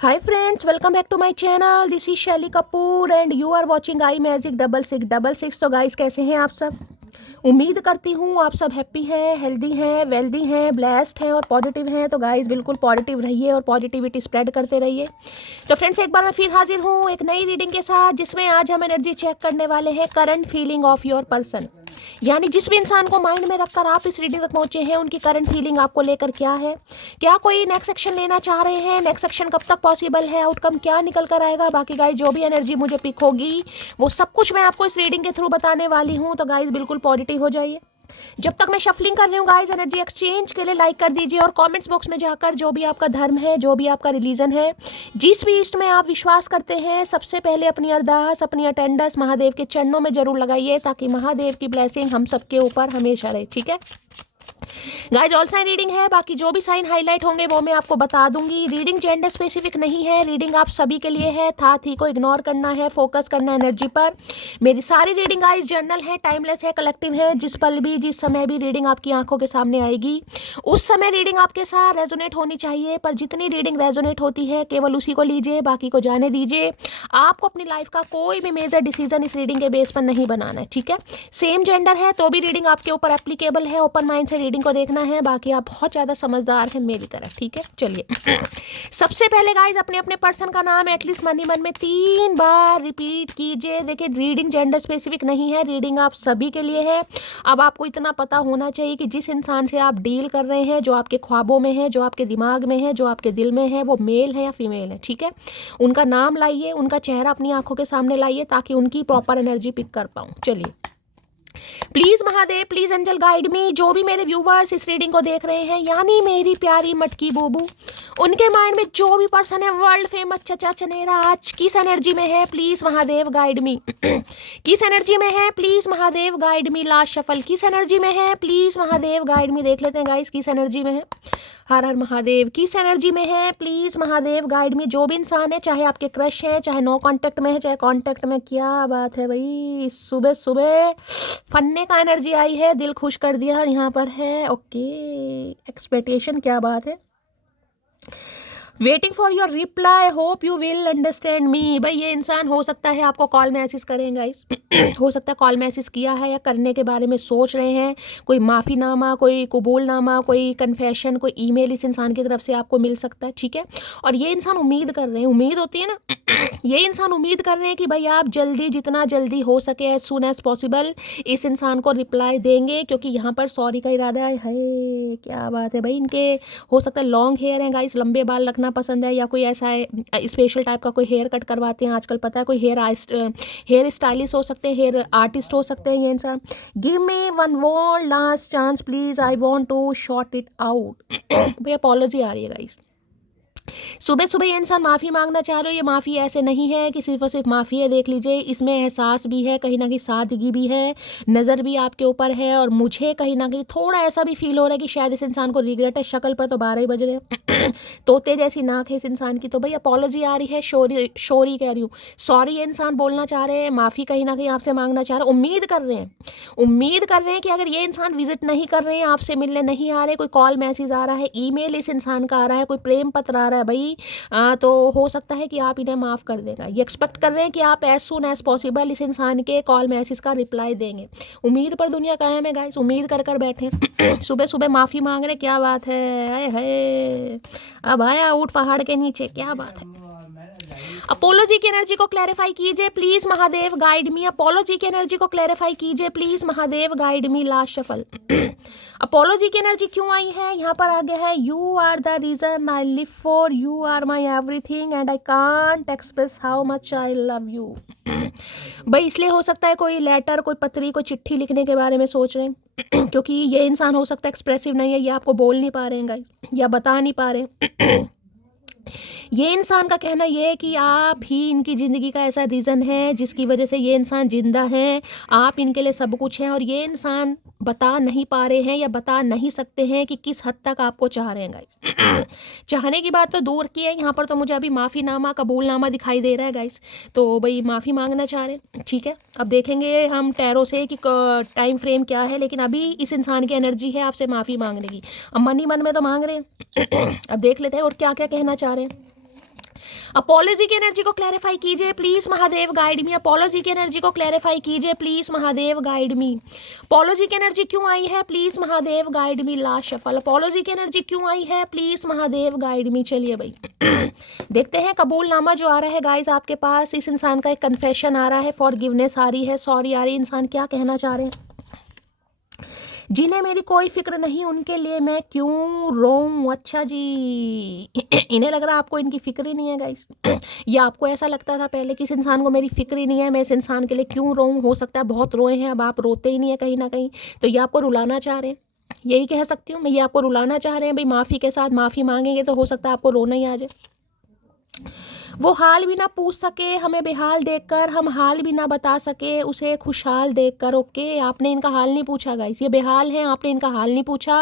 Hi friends, welcome back to my channel. This is Shelly Kapoor and you are watching I magic 6666। तो guys कैसे हैं आप सब? उम्मीद करती हूँ आप सब हैप्पी हैं, हेल्दी हैं, वेल्दी हैं, ब्लेस्ड हैं और पॉजिटिव हैं। तो गाइस बिल्कुल पॉजिटिव रहिए और पॉजिटिविटी स्प्रेड करते रहिए। तो फ्रेंड्स एक बार मैं फिर हाजिर हूँ एक नई रीडिंग के साथ, जिसमें आज हम एनर्जी चेक करने वाले हैं current feeling of your person. यानी जिस भी इंसान को माइंड में रखकर आप इस रीडिंग तक पहुंचे हैं, उनकी करंट फीलिंग आपको लेकर क्या है, क्या कोई नेक्स्ट एक्शन लेना चाह रहे हैं, नेक्स्ट एक्शन कब तक पॉसिबल है, आउटकम क्या निकल कर आएगा। बाकी गाइस जो भी एनर्जी मुझे पिक होगी वो सब कुछ मैं आपको इस रीडिंग के थ्रू बताने वाली हूँ। तो गाइस बिल्कुल पॉजिटिव हो जाइए। जब तक मैं शफलिंग कर रही हूँ गाइस, एनर्जी एक्सचेंज के लिए लाइक कर दीजिए और कमेंट्स बॉक्स में जाकर जो भी आपका धर्म है, जो भी आपका रिलीजन है, जिस भी इष्ट में आप विश्वास करते हैं, सबसे पहले अपनी अरदास, अपनी अटेंडेंस महादेव के चरणों में जरूर लगाइए, ताकि महादेव की ब्लेसिंग हम सबके ऊपर हमेशा रहे। ठीक है गाइज, ऑल साइन रीडिंग है। बाकी जो भी साइन हाईलाइट होंगे वो मैं आपको बता दूंगी। रीडिंग जेंडर स्पेसिफिक नहीं है, रीडिंग आप सभी के लिए है। था थी को इग्नोर करना है, फोकस करना है एनर्जी पर। मेरी सारी रीडिंग गाइज जर्नल है, टाइमलेस है, कलेक्टिव है। जिस पल भी, जिस समय भी रीडिंग आपकी आंखों के सामने आएगी, उस समय रीडिंग आपके साथ रेजोनेट होनी चाहिए। पर जितनी रीडिंग रेजोनेट होती है केवल उसी को लीजिए, बाकी को जाने दीजिए। आपको अपनी लाइफ का कोई भी मेजर डिसीजन इस रीडिंग के बेस पर नहीं बनाना है। ठीक है, सेम जेंडर है तो भी रीडिंग आपके ऊपर एप्लीकेबल है। ओपन माइंड से रीडिंग को देखना है। बाकी आप बहुत ज्यादा समझदार हैं मेरी तरह। ठीक है, चलिए सबसे पहले गाइस अपने अपने पर्सन का नाम एटलीस्ट मन ही मन में 3 बार रिपीट कीजिए। देखिए रीडिंग जेंडर स्पेसिफिक नहीं है, रीडिंग आप सभी के लिए है। अब आपको इतना पता होना चाहिए कि जिस इंसान से आप डील कर रहे हैं, जो आपके ख्वाबों में है, जो आपके दिमाग में है, जो आपके दिल में है, वो मेल है या फीमेल है। ठीक है, उनका नाम लाइए, उनका चेहरा अपनी आंखों के सामने लाइए, ताकि उनकी प्रॉपर एनर्जी पिक कर पाऊं। चलिए please Mahadev, please angel guide me. जो भी मेरे व्यूवर्स इस रीडिंग को देख रहे हैं, यानी मेरी प्यारी मटकी बूबू, उनके माइंड में जो भी पर्सन है वर्ल्ड फेमस चचा चनेरा आज किस एनर्जी में है, प्लीज महादेव गाइड मी। किस एनर्जी में है, please Mahadev guide me. Last shuffle किस एनर्जी में है, प्लीज महादेव गाइड मी। देख लेते हैं गाइस किस एनर्जी में है। हर हर महादेव, किस एनर्जी में है, प्लीज महादेव गाइड मी। जो भी इंसान है, चाहे आपके क्रश है, चाहे नो कांटेक्ट में है, चाहे कांटेक्ट में, क्या बात है भाई, सुबह सुबह फन्ने का एनर्जी आई है, दिल खुश कर दिया यहाँ पर है। ओके, एक्सपेक्टेशन, क्या बात है। Waiting for your reply, hope you will understand me. भाई ये इंसान हो सकता है आपको कॉल मैसेज करें गाइस। हो सकता है कॉल मैसेज किया है या करने के बारे में सोच रहे हैं। कोई माफ़ीनामा, कोई कबूलनामा, कोई कन्फेशन, कोई ईमेल इस इंसान की तरफ से आपको मिल सकता है। ठीक है, और ये इंसान उम्मीद कर रहे हैं, उम्मीद होती है ना, ये इंसान उम्मीद कर रहे हैं कि भाई आप जल्दी, जितना जल्दी हो सके, एज सुन एज पॉसिबल इस इंसान को रिप्लाई देंगे, क्योंकि यहाँ पर सॉरी का इरादा है। क्या बात है भाई। इनके हो सकता है लॉन्ग हेयर है गाइस, लंबे बाल रखना पसंद है, या कोई ऐसा है स्पेशल टाइप का कोई हेयर कट करवाते हैं आजकल, पता है, कोई हेयर स्टाइलिस्ट हो सकते हैं, हेयर आर्टिस्ट हो सकते हैं ये इंसान। Give me one more last chance please, I want to short it out. भाई अपॉलॉजी आ रही है गाइस। सुबह सुबह ये इंसान माफ़ी मांगना चाह रहे हो। ये माफ़ी ऐसे नहीं है कि सिर्फ और सिर्फ माफ़ी है, देख लीजिए इसमें एहसास भी है, कहीं ना कहीं सादगी भी है, नज़र भी आपके ऊपर है। और मुझे कहीं ना कहीं थोड़ा ऐसा भी फील हो रहा है कि शायद इस इंसान को रिग्रेट है। शक्ल पर तो 12 ही बज रहे हैं, तोते जैसी नाक है इस इंसान की। तो भाई अपॉलॉजी आ रही है, शोरी कह रही हूँ, सॉरी ये इंसान बोलना चाह रहे हैं, माफ़ी कहीं ना कहीं आपसे मांगना चाह रहे हैं। उम्मीद कर रहे हैं कि अगर ये इंसान विजिट नहीं कर रहे हैं, आपसे मिलने नहीं आ रहे, कोई कॉल मैसेज आ रहा है, ईमेल इस इंसान का आ रहा है, कोई प्रेम पत्र आ रहा है भाई, तो हो सकता है कि आप इन्हें माफ़ कर देगा। ये एक्सपेक्ट कर रहे हैं कि आप एज सुन एज पॉसिबल इस इंसान के कॉल मैसेज का रिप्लाई देंगे। उम्मीद पर दुनिया कायम है गाइस, उम्मीद कर कर बैठे। सुबह सुबह माफ़ी मांग रहे, क्या बात है। है अब आया ऊँट पहाड़ के नीचे, क्या बात है। अपोलॉजी की एनर्जी को क्लैरिफाई कीजिए please Mahadev guide me. Apology की एनर्जी को क्लैरिफाई कीजिए please Mahadev guide me. Last shuffle apology की एनर्जी क्यों आई है, यहाँ पर आगे है you are the reason I live for, you are my everything and I can't express how much I love you. भाई इसलिए हो सकता है कोई लेटर, कोई पत्री, कोई चिट्ठी लिखने के बारे में सोच रहे हैं, क्योंकि ये इंसान हो सकता है एक्सप्रेसिव नहीं है, ये आपको बोल नहीं पा रहे हैं गाइस, या बता नहीं पा रहे हैं। ये इंसान का कहना ये है कि आप ही इनकी ज़िंदगी का ऐसा रीज़न है जिसकी वजह से ये इंसान जिंदा है, आप इनके लिए सब कुछ हैं। और ये इंसान बता नहीं पा रहे हैं या बता नहीं सकते हैं कि किस हद तक आपको चाह रहे हैं गाइस। चाहने की बात तो दूर की है, यहाँ पर तो मुझे अभी माफ़ीनामा, कबूलनामा दिखाई दे रहा है गाइस। तो भाई माफ़ी मांगना चाह रहे हैं, ठीक है। अब देखेंगे हम टैरो से कि टाइम फ्रेम क्या है, लेकिन अभी इस इंसान की एनर्जी है आपसे माफ़ी मांगने की। अब मन ही मन में तो मांग रहे हैं। अब देख लेते हैं और क्या क्या कहना चाह रहे हैं। अपोलॉजी की एनर्जी को क्लैरिफाई कीजिए please Mahadev, guide me. Apology की एनर्जी को क्लैरिफाई कीजिए please Mahadev, guide me. Apology की एनर्जी क्यों आई है please Mahadev, guide me. Last shuffle. Apology की एनर्जी क्यों आई है प्लीज महादेव, गाइड मी। चलिए भाई देखते हैं कबूलनामा जो आ रहा है गाइस आपके पास। इस इंसान का एक कन्फेशन आ रहा है, फॉरगिवनेस आ रही है, सॉरी आ रही है। इंसान क्या कहना चाह रहे हैं? जिन्हें मेरी कोई फिक्र नहीं उनके लिए मैं क्यों रोऊं। अच्छा जी इन्हें लग रहा है आपको इनकी फिक्र ही नहीं है गाइस। या आपको ऐसा लगता था पहले कि इस इंसान को मेरी फिक्र ही नहीं है, मैं इस इंसान के लिए क्यों रोऊं। हो सकता है बहुत रोए हैं, अब आप रोते ही नहीं है कहीं ना कहीं, तो ये आपको रुलाना चाह रहे हैं। यही कह सकती हूँ मैं, ये आपको रुलाना चाह रहे हैं भाई। माफ़ी के साथ माफ़ी मांगेंगे तो हो सकता है आपको रोना ही आ जाए। वो हाल भी ना पूछ सके हमें बेहाल देखकर, हम हाल भी ना बता सके उसे खुशहाल देखकर। ओके, आपने इनका हाल नहीं पूछा गाइस, ये बेहाल हैं, आपने इनका हाल नहीं पूछा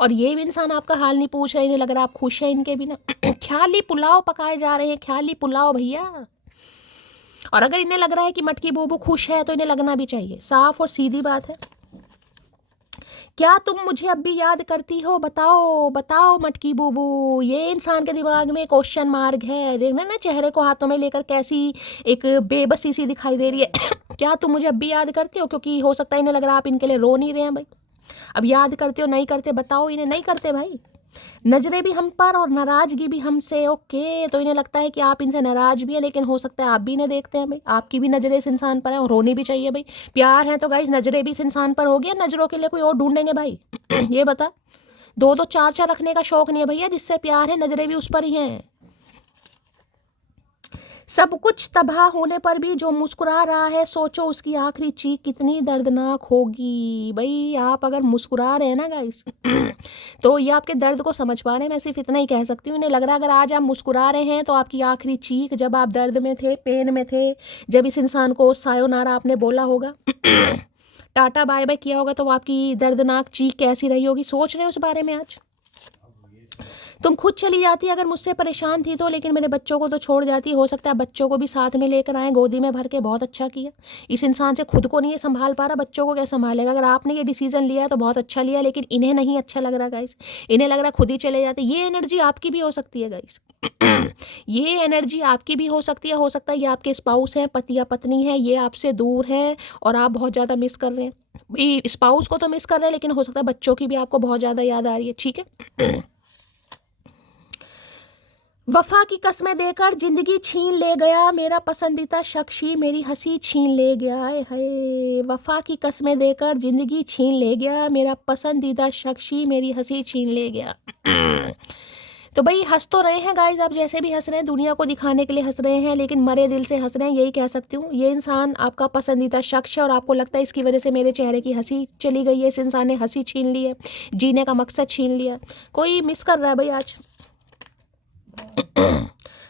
और ये भी इंसान आपका हाल नहीं पूछ रहे। इन्हें लग रहा है आप खुश हैं इनके बिना। ख्याली पुलाव पकाए जा रहे हैं, ख्याली पुलाव भैया। और अगर इन्हें लग रहा है कि मटकी बूबू खुश है तो इन्हें लगना भी चाहिए, साफ और सीधी बात है। क्या तुम मुझे अब भी याद करती हो, बताओ बताओ मटकी बूबू। ये इंसान के दिमाग में क्वेश्चन मार्क है। देखना ना चेहरे को हाथों में लेकर कैसी एक बेबसी सी दिखाई दे रही है। क्या तुम मुझे अब भी याद करते हो? क्योंकि हो सकता है इन्हें लग रहा है आप इनके लिए रो नहीं रहे हैं भाई। अब याद करते हो नहीं करते बताओ। इन्हें नहीं करते भाई। नजरें भी हम पर और नाराजगी भी हमसे। ओके, तो इन्हें लगता है कि आप इनसे नाराज भी हैं, लेकिन हो सकता है आप भी इन्हें देखते हैं भाई। आपकी भी नजरें इस इंसान पर है और रोनी भी चाहिए भाई। प्यार है तो गाइस नजरें भी इस इंसान पर हो गया, नजरों के लिए कोई और ढूंढेंगे भाई? ये बता, दो दो चार चार रखने का शौक नहीं है भैया। जिससे प्यार है नजरें भी उस पर ही हैं। सब कुछ तबाह होने पर भी जो मुस्कुरा रहा है, सोचो उसकी आखिरी चीख कितनी दर्दनाक होगी। भाई आप अगर मुस्कुरा रहे हैं ना गाइस तो ये आपके दर्द को समझ पा रहे हैं। मैं सिर्फ इतना ही कह सकती हूँ। इन्हें लग रहा है अगर आज आप मुस्कुरा रहे हैं तो आपकी आखिरी चीख जब आप दर्द में थे, पेन में थे, जब इस इंसान को सायोनारा आपने बोला होगा, टाटा बाय बाय किया होगा, तो वो आपकी दर्दनाक चीख कैसी रही होगी। सोच रहे हैं उस बारे में आज? तुम खुद चली जाती अगर मुझसे परेशान थी तो, लेकिन मेरे बच्चों को तो छोड़ जाती। हो सकता है बच्चों को भी साथ में लेकर आए, गोदी में भर के। बहुत अच्छा किया। इस इंसान से खुद को नहीं संभाल पा रहा, बच्चों को क्या संभालेगा? अगर आपने ये डिसीजन लिया है तो बहुत अच्छा लिया, लेकिन इन्हें नहीं अच्छा लग रहा गाइस। इन्हें लग रहा खुद ही चले जाते। ये एनर्जी आपकी भी हो सकती है गाइस। ये एनर्जी आपकी भी हो सकती है। हो सकता है ये आपके स्पाउस हैं, पति या पत्नी है, ये आपसे दूर है और आप बहुत ज़्यादा मिस कर रहे हैं। स्पाउस को तो मिस कर रहे हैं, लेकिन हो सकता है बच्चों की भी आपको बहुत ज़्यादा याद आ रही है। ठीक है। वफा की कस्में देकर जिंदगी छीन ले गया, मेरा पसंदीदा शख्सी मेरी हंसी छीन ले गया। है वफा की कस्में देकर जिंदगी छीन ले गया, मेरा पसंदीदा शख्सी मेरी हंसी छीन ले गया। तो भाई हंस तो रहे हैं गाइज, आप जैसे भी हंस रहे हैं दुनिया को दिखाने के लिए हंस रहे हैं, लेकिन मरे दिल से हंस रहे हैं। यही कह सकती हूँ। ये इंसान आपका पसंदीदा शख्स है और आपको लगता है इसकी वजह से मेरे चेहरे की हंसी चली गई है, इस इंसान ने हंसी छीन ली है, जीने का मकसद छीन लिया। कोई मिस कर रहा है भाई आज।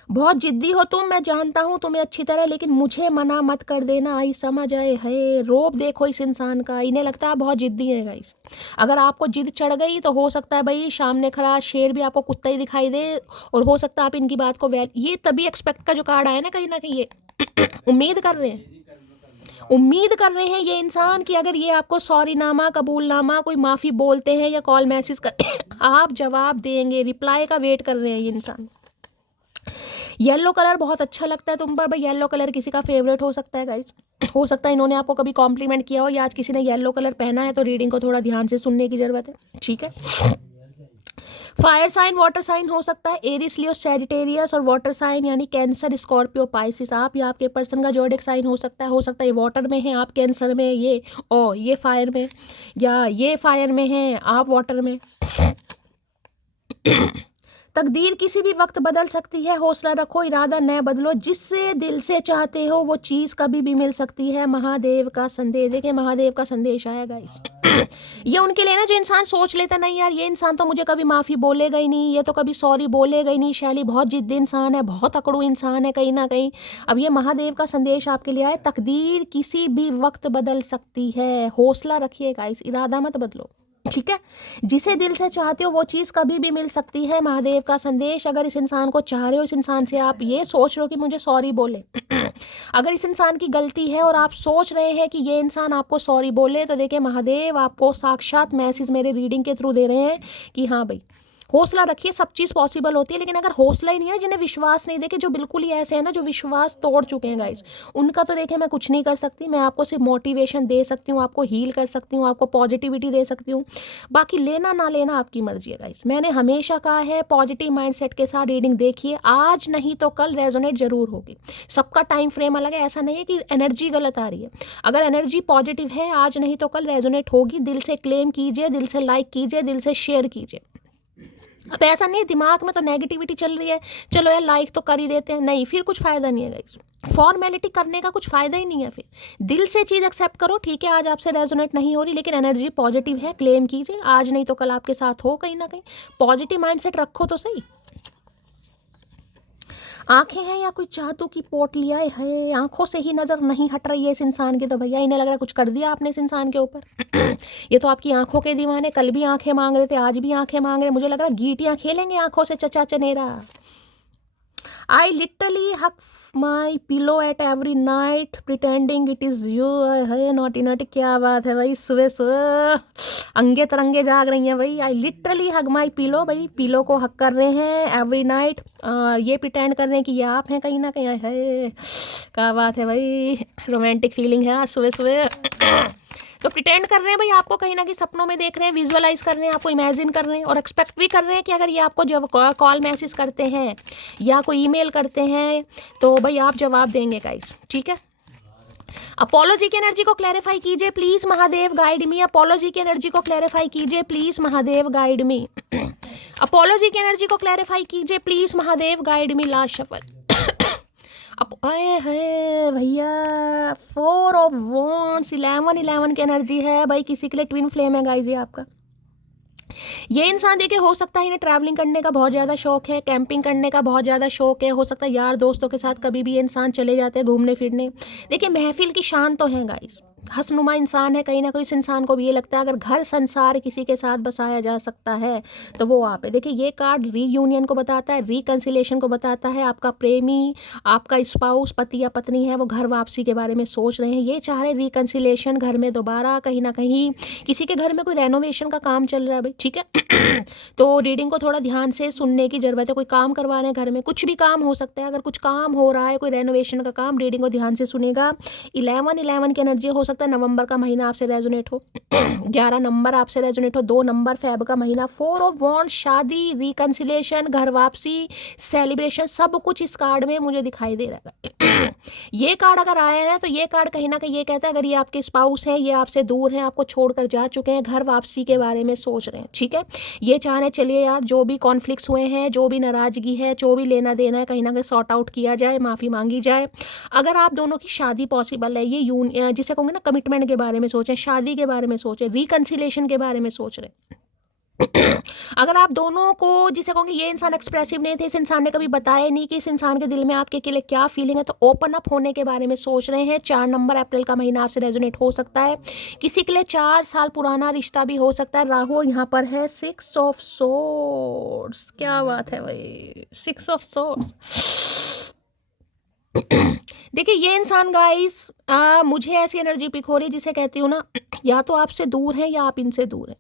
बहुत जिद्दी हो तुम, मैं जानता हूँ तुम्हें अच्छी तरह, लेकिन मुझे मना मत कर देना। आई समझ आए है। रोब देखो इस इंसान का। इन्हें लगता है बहुत जिद्दी है गाइस। अगर आपको जिद चढ़ गई तो हो सकता है भाई सामने खड़ा शेर भी आपको कुत्ता ही दिखाई दे, और हो सकता है आप इनकी बात को ये तभी एक्सपेक्ट का जो कार्ड आया ना कहीं ये उम्मीद कर रहे हैं, उम्मीद कर रहे हैं ये इंसान कि अगर ये आपको सॉरी नामा, कबूलनामा, कोई माफ़ी बोलते हैं या कॉल मैसेज कर आप जवाब देंगे। रिप्लाई का वेट कर रहे हैं ये इंसान। येलो कलर बहुत अच्छा लगता है तुम पर भाई। येलो कलर किसी का फेवरेट हो सकता है गाइस। हो सकता है इन्होंने आपको कभी कॉम्प्लीमेंट किया हो, या आज किसी ने येलो कलर पहना है, तो रीडिंग को थोड़ा ध्यान से सुनने की ज़रूरत है। ठीक है। फायर साइन, वाटर साइन हो सकता है, एरिस, लियो, सैजिटेरियस, और वाटर साइन यानी कैंसर, स्कॉर्पियो, पाइसिस। आप या आपके पर्सन का जोडिक साइन हो सकता है। हो सकता है ये वाटर में है, आप कैंसर में, ये फायर में, या ये फायर में है, आप वाटर में। तकदीर किसी भी वक्त बदल सकती है, हौसला रखो, इरादा न बदलो। जिससे दिल से चाहते हो वो चीज़ कभी भी मिल सकती है। महादेव का संदेश। देखिए महादेव का संदेश आएगा इस ये उनके लिए ना जो इंसान सोच लेता नहीं यार ये इंसान तो मुझे कभी माफ़ी बोलेगा ही नहीं, ये तो कभी सॉरी बोलेगा ही नहीं। शैली बहुत जिद्दी इंसान है, बहुत अकड़ू इंसान है कहीं ना कहीं। अब ये महादेव का संदेश आपके लिए आए, तकदीर किसी भी वक्त बदल सकती है, हौसला रखिएगा, इस इरादा मत बदलो। ठीक है। जिसे दिल से चाहते हो वो चीज़ कभी भी मिल सकती है। महादेव का संदेश। अगर इस इंसान को चाह रहे हो, इस इंसान से आप ये सोच रहे हो कि मुझे सॉरी बोले अगर इस इंसान की गलती है और आप सोच रहे हैं कि ये इंसान आपको सॉरी बोले, तो देखिए महादेव आपको साक्षात मैसेज मेरे रीडिंग के थ्रू दे रहे हैं कि हाँ भाई हौसला रखिए, सब चीज़ पॉसिबल होती है। लेकिन अगर हौसला ही नहीं है, जिन्हें विश्वास नहीं, देखे जो बिल्कुल ही ऐसे है ना जो विश्वास तोड़ चुके हैं गाइस, उनका तो देखे मैं कुछ नहीं कर सकती। मैं आपको सिर्फ मोटिवेशन दे सकती हूँ, आपको हील कर सकती हूँ, आपको पॉजिटिविटी दे सकती हूँ। बाकी लेना ना लेना आपकी मर्जी है गाइस। मैंने हमेशा कहा है पॉजिटिव माइंडसेट के साथ रीडिंग देखिए, आज नहीं तो कल रेजोनेट जरूर होगी। सबका टाइम फ्रेम अलग है, ऐसा नहीं है कि एनर्जी गलत आ रही है। अगर एनर्जी पॉजिटिव है, आज नहीं तो कल रेजोनेट होगी। दिल से क्लेम कीजिए, दिल से लाइक कीजिए, दिल से शेयर कीजिए। अब ऐसा नहीं है दिमाग में तो नेगेटिविटी चल रही है, चलो यार लाइक तो कर ही देते हैं, नहीं, फिर कुछ फ़ायदा नहीं है गाइस। फॉर्मेलिटी करने का कुछ फ़ायदा ही नहीं है। फिर दिल से चीज़ एक्सेप्ट करो, ठीक है आज आपसे रेजोनेट नहीं हो रही, लेकिन एनर्जी पॉजिटिव है, क्लेम कीजिए, आज नहीं तो कल आपके साथ हो कहीं ना कहीं। पॉजिटिव माइंडसेट रखो तो सही। आंखें हैं या कोई जादू की पोटलियाँ है, आंखों से ही नज़र नहीं हट रही है इस इंसान की, तो भैया इन्हें लग रहा है कुछ कर दिया आपने इस इंसान के ऊपर। ये तो आपकी आंखों के दीवाने, कल भी आंखें मांग रहे थे, आज भी आंखें मांग रहे, मुझे लग रहा है गीटियाँ खेलेंगे आंखों से चचा चनेरा। I literally hug my pillow at every night pretending it is you। है नॉटी नॉटी, क्या बात है भाई, सुबह सुबह अंगे तरंगे जाग रही हैं भाई। I literally hug my pillow, भाई पिलो को हक कर रहे हैं एवरी नाइट, ये प्रिटेंड कर रहे हैं कि ये आप हैं कहीं ना कहीं। है क्या बात है भाई, रोमांटिक फीलिंग है आज सुबह सुबह। तो प्रिटेंड कर रहे हैं भाई, आपको कहीं ना कहीं सपनों में देख रहे हैं, विजुअलाइज कर रहे हैं, आपको इमेजिन कर रहे हैं और एक्सपेक्ट भी कर रहे हैं कि अगर ये आपको जब कॉल मैसेज करते हैं या कोई ईमेल करते हैं तो भाई आप जवाब देंगे गाइस, ठीक है। अपोलॉजी की एनर्जी को क्लैरिफाई कीजिए please Mahadev, guide me. Apology की एनर्जी को क्लैरिफाई कीजिए please Mahadev, guide me. Apology की एनर्जी को क्लैरिफाई कीजिए please Mahadev, guide me. Last shuffle. अब आए है भैया 4 ऑफ वॉन्ड्स, 11 की एनर्जी है भाई। किसी के लिए ट्विन फ्लेम है गाइस ये आपका। ये इंसान देखिए, हो सकता है इन्हें ट्रैवलिंग करने का बहुत ज़्यादा शौक है, कैंपिंग करने का बहुत ज़्यादा शौक है, हो सकता है यार दोस्तों के साथ कभी भी ये इंसान चले जाते हैं घूमने फिरने। देखिए महफिल की शान तो है गाइस, हंसनुमा इंसान है, कहीं ना कहीं इस इंसान को भी ये लगता है अगर घर संसार किसी के साथ बसाया जा सकता है तो वो आप है। देखिए ये कार्ड रीयूनियन को बताता है, रिकन्सिलेशन को बताता है। आपका प्रेमी, आपका स्पाउस, पति या पत्नी है, वो घर वापसी के बारे में सोच रहे हैं, ये चाह रहे रिकन्सिलेशन, घर में दोबारा कहीं ना कहीं किसी के घर में कोई रेनोवेशन का काम चल रहा है भाई, ठीक है। तो रीडिंग को थोड़ा ध्यान से सुनने की जरूरत है। कोई काम करवा रहे हैं घर में, कुछ भी काम हो सकता है, अगर कुछ काम हो रहा है कोई रेनोवेशन का काम, रीडिंग को ध्यान से सुनेगा। 11 की एनर्जी हो सकता है नवंबर का महीना आपसे रेजोनेट हो, 11 नंबर आपसे रेजोनेट हो, 2 नंबर फेब का महीना, 4 ऑफ वॉन्ड, शादी, रिकन्सिलेशन, घर वापसी, सेलिब्रेशन, सब कुछ इस कार्ड में मुझे दिखाई दे रहा है। ये कार्ड अगर आया है तो ये कार्ड कहीं ना कहीं ये कहता है अगर ये आपके स्पाउस है, ये आपसे दूर हैं, आपको छोड़कर जा चुके हैं, घर वापसी के बारे में सोच रहे हैं, ठीक है। ये चाह रहे हैं चलिए यार जो भी कॉन्फ्लिक्ट्स हुए हैं, जो भी नाराजगी है, जो भी लेना देना है, कहीं ना कहीं सॉर्ट आउट किया जाए, माफ़ी मांगी जाए। अगर आप दोनों की शादी पॉसिबल है, ये जिसे कहूँगे ना कमिटमेंट के बारे में सोचें, शादी के बारे में सोचें, रिकन्सिलेशन के बारे में सोच रहे हैं। अगर आप दोनों को, जिसे कहूँगी ये इंसान एक्सप्रेसिव नहीं थे, इस इंसान ने कभी बताया नहीं कि इस इंसान के दिल में आपके लिए क्या फीलिंग है, तो ओपन अप होने के बारे में सोच रहे हैं। 4 नंबर अप्रैल का महीना आपसे रेजोनेट हो सकता है। किसी के लिए 4 साल पुराना रिश्ता भी हो सकता है। राहु यहाँ पर है 6 ऑफ सोर्ड्स, क्या बात है भाई, 6 ऑफ सोर्ड्स। देखिए ये इंसान गाइस, मुझे ऐसी एनर्जी पिक हो रही है जिसे कहती हूँ ना, या तो आपसे दूर है या आप इनसे दूर हैं।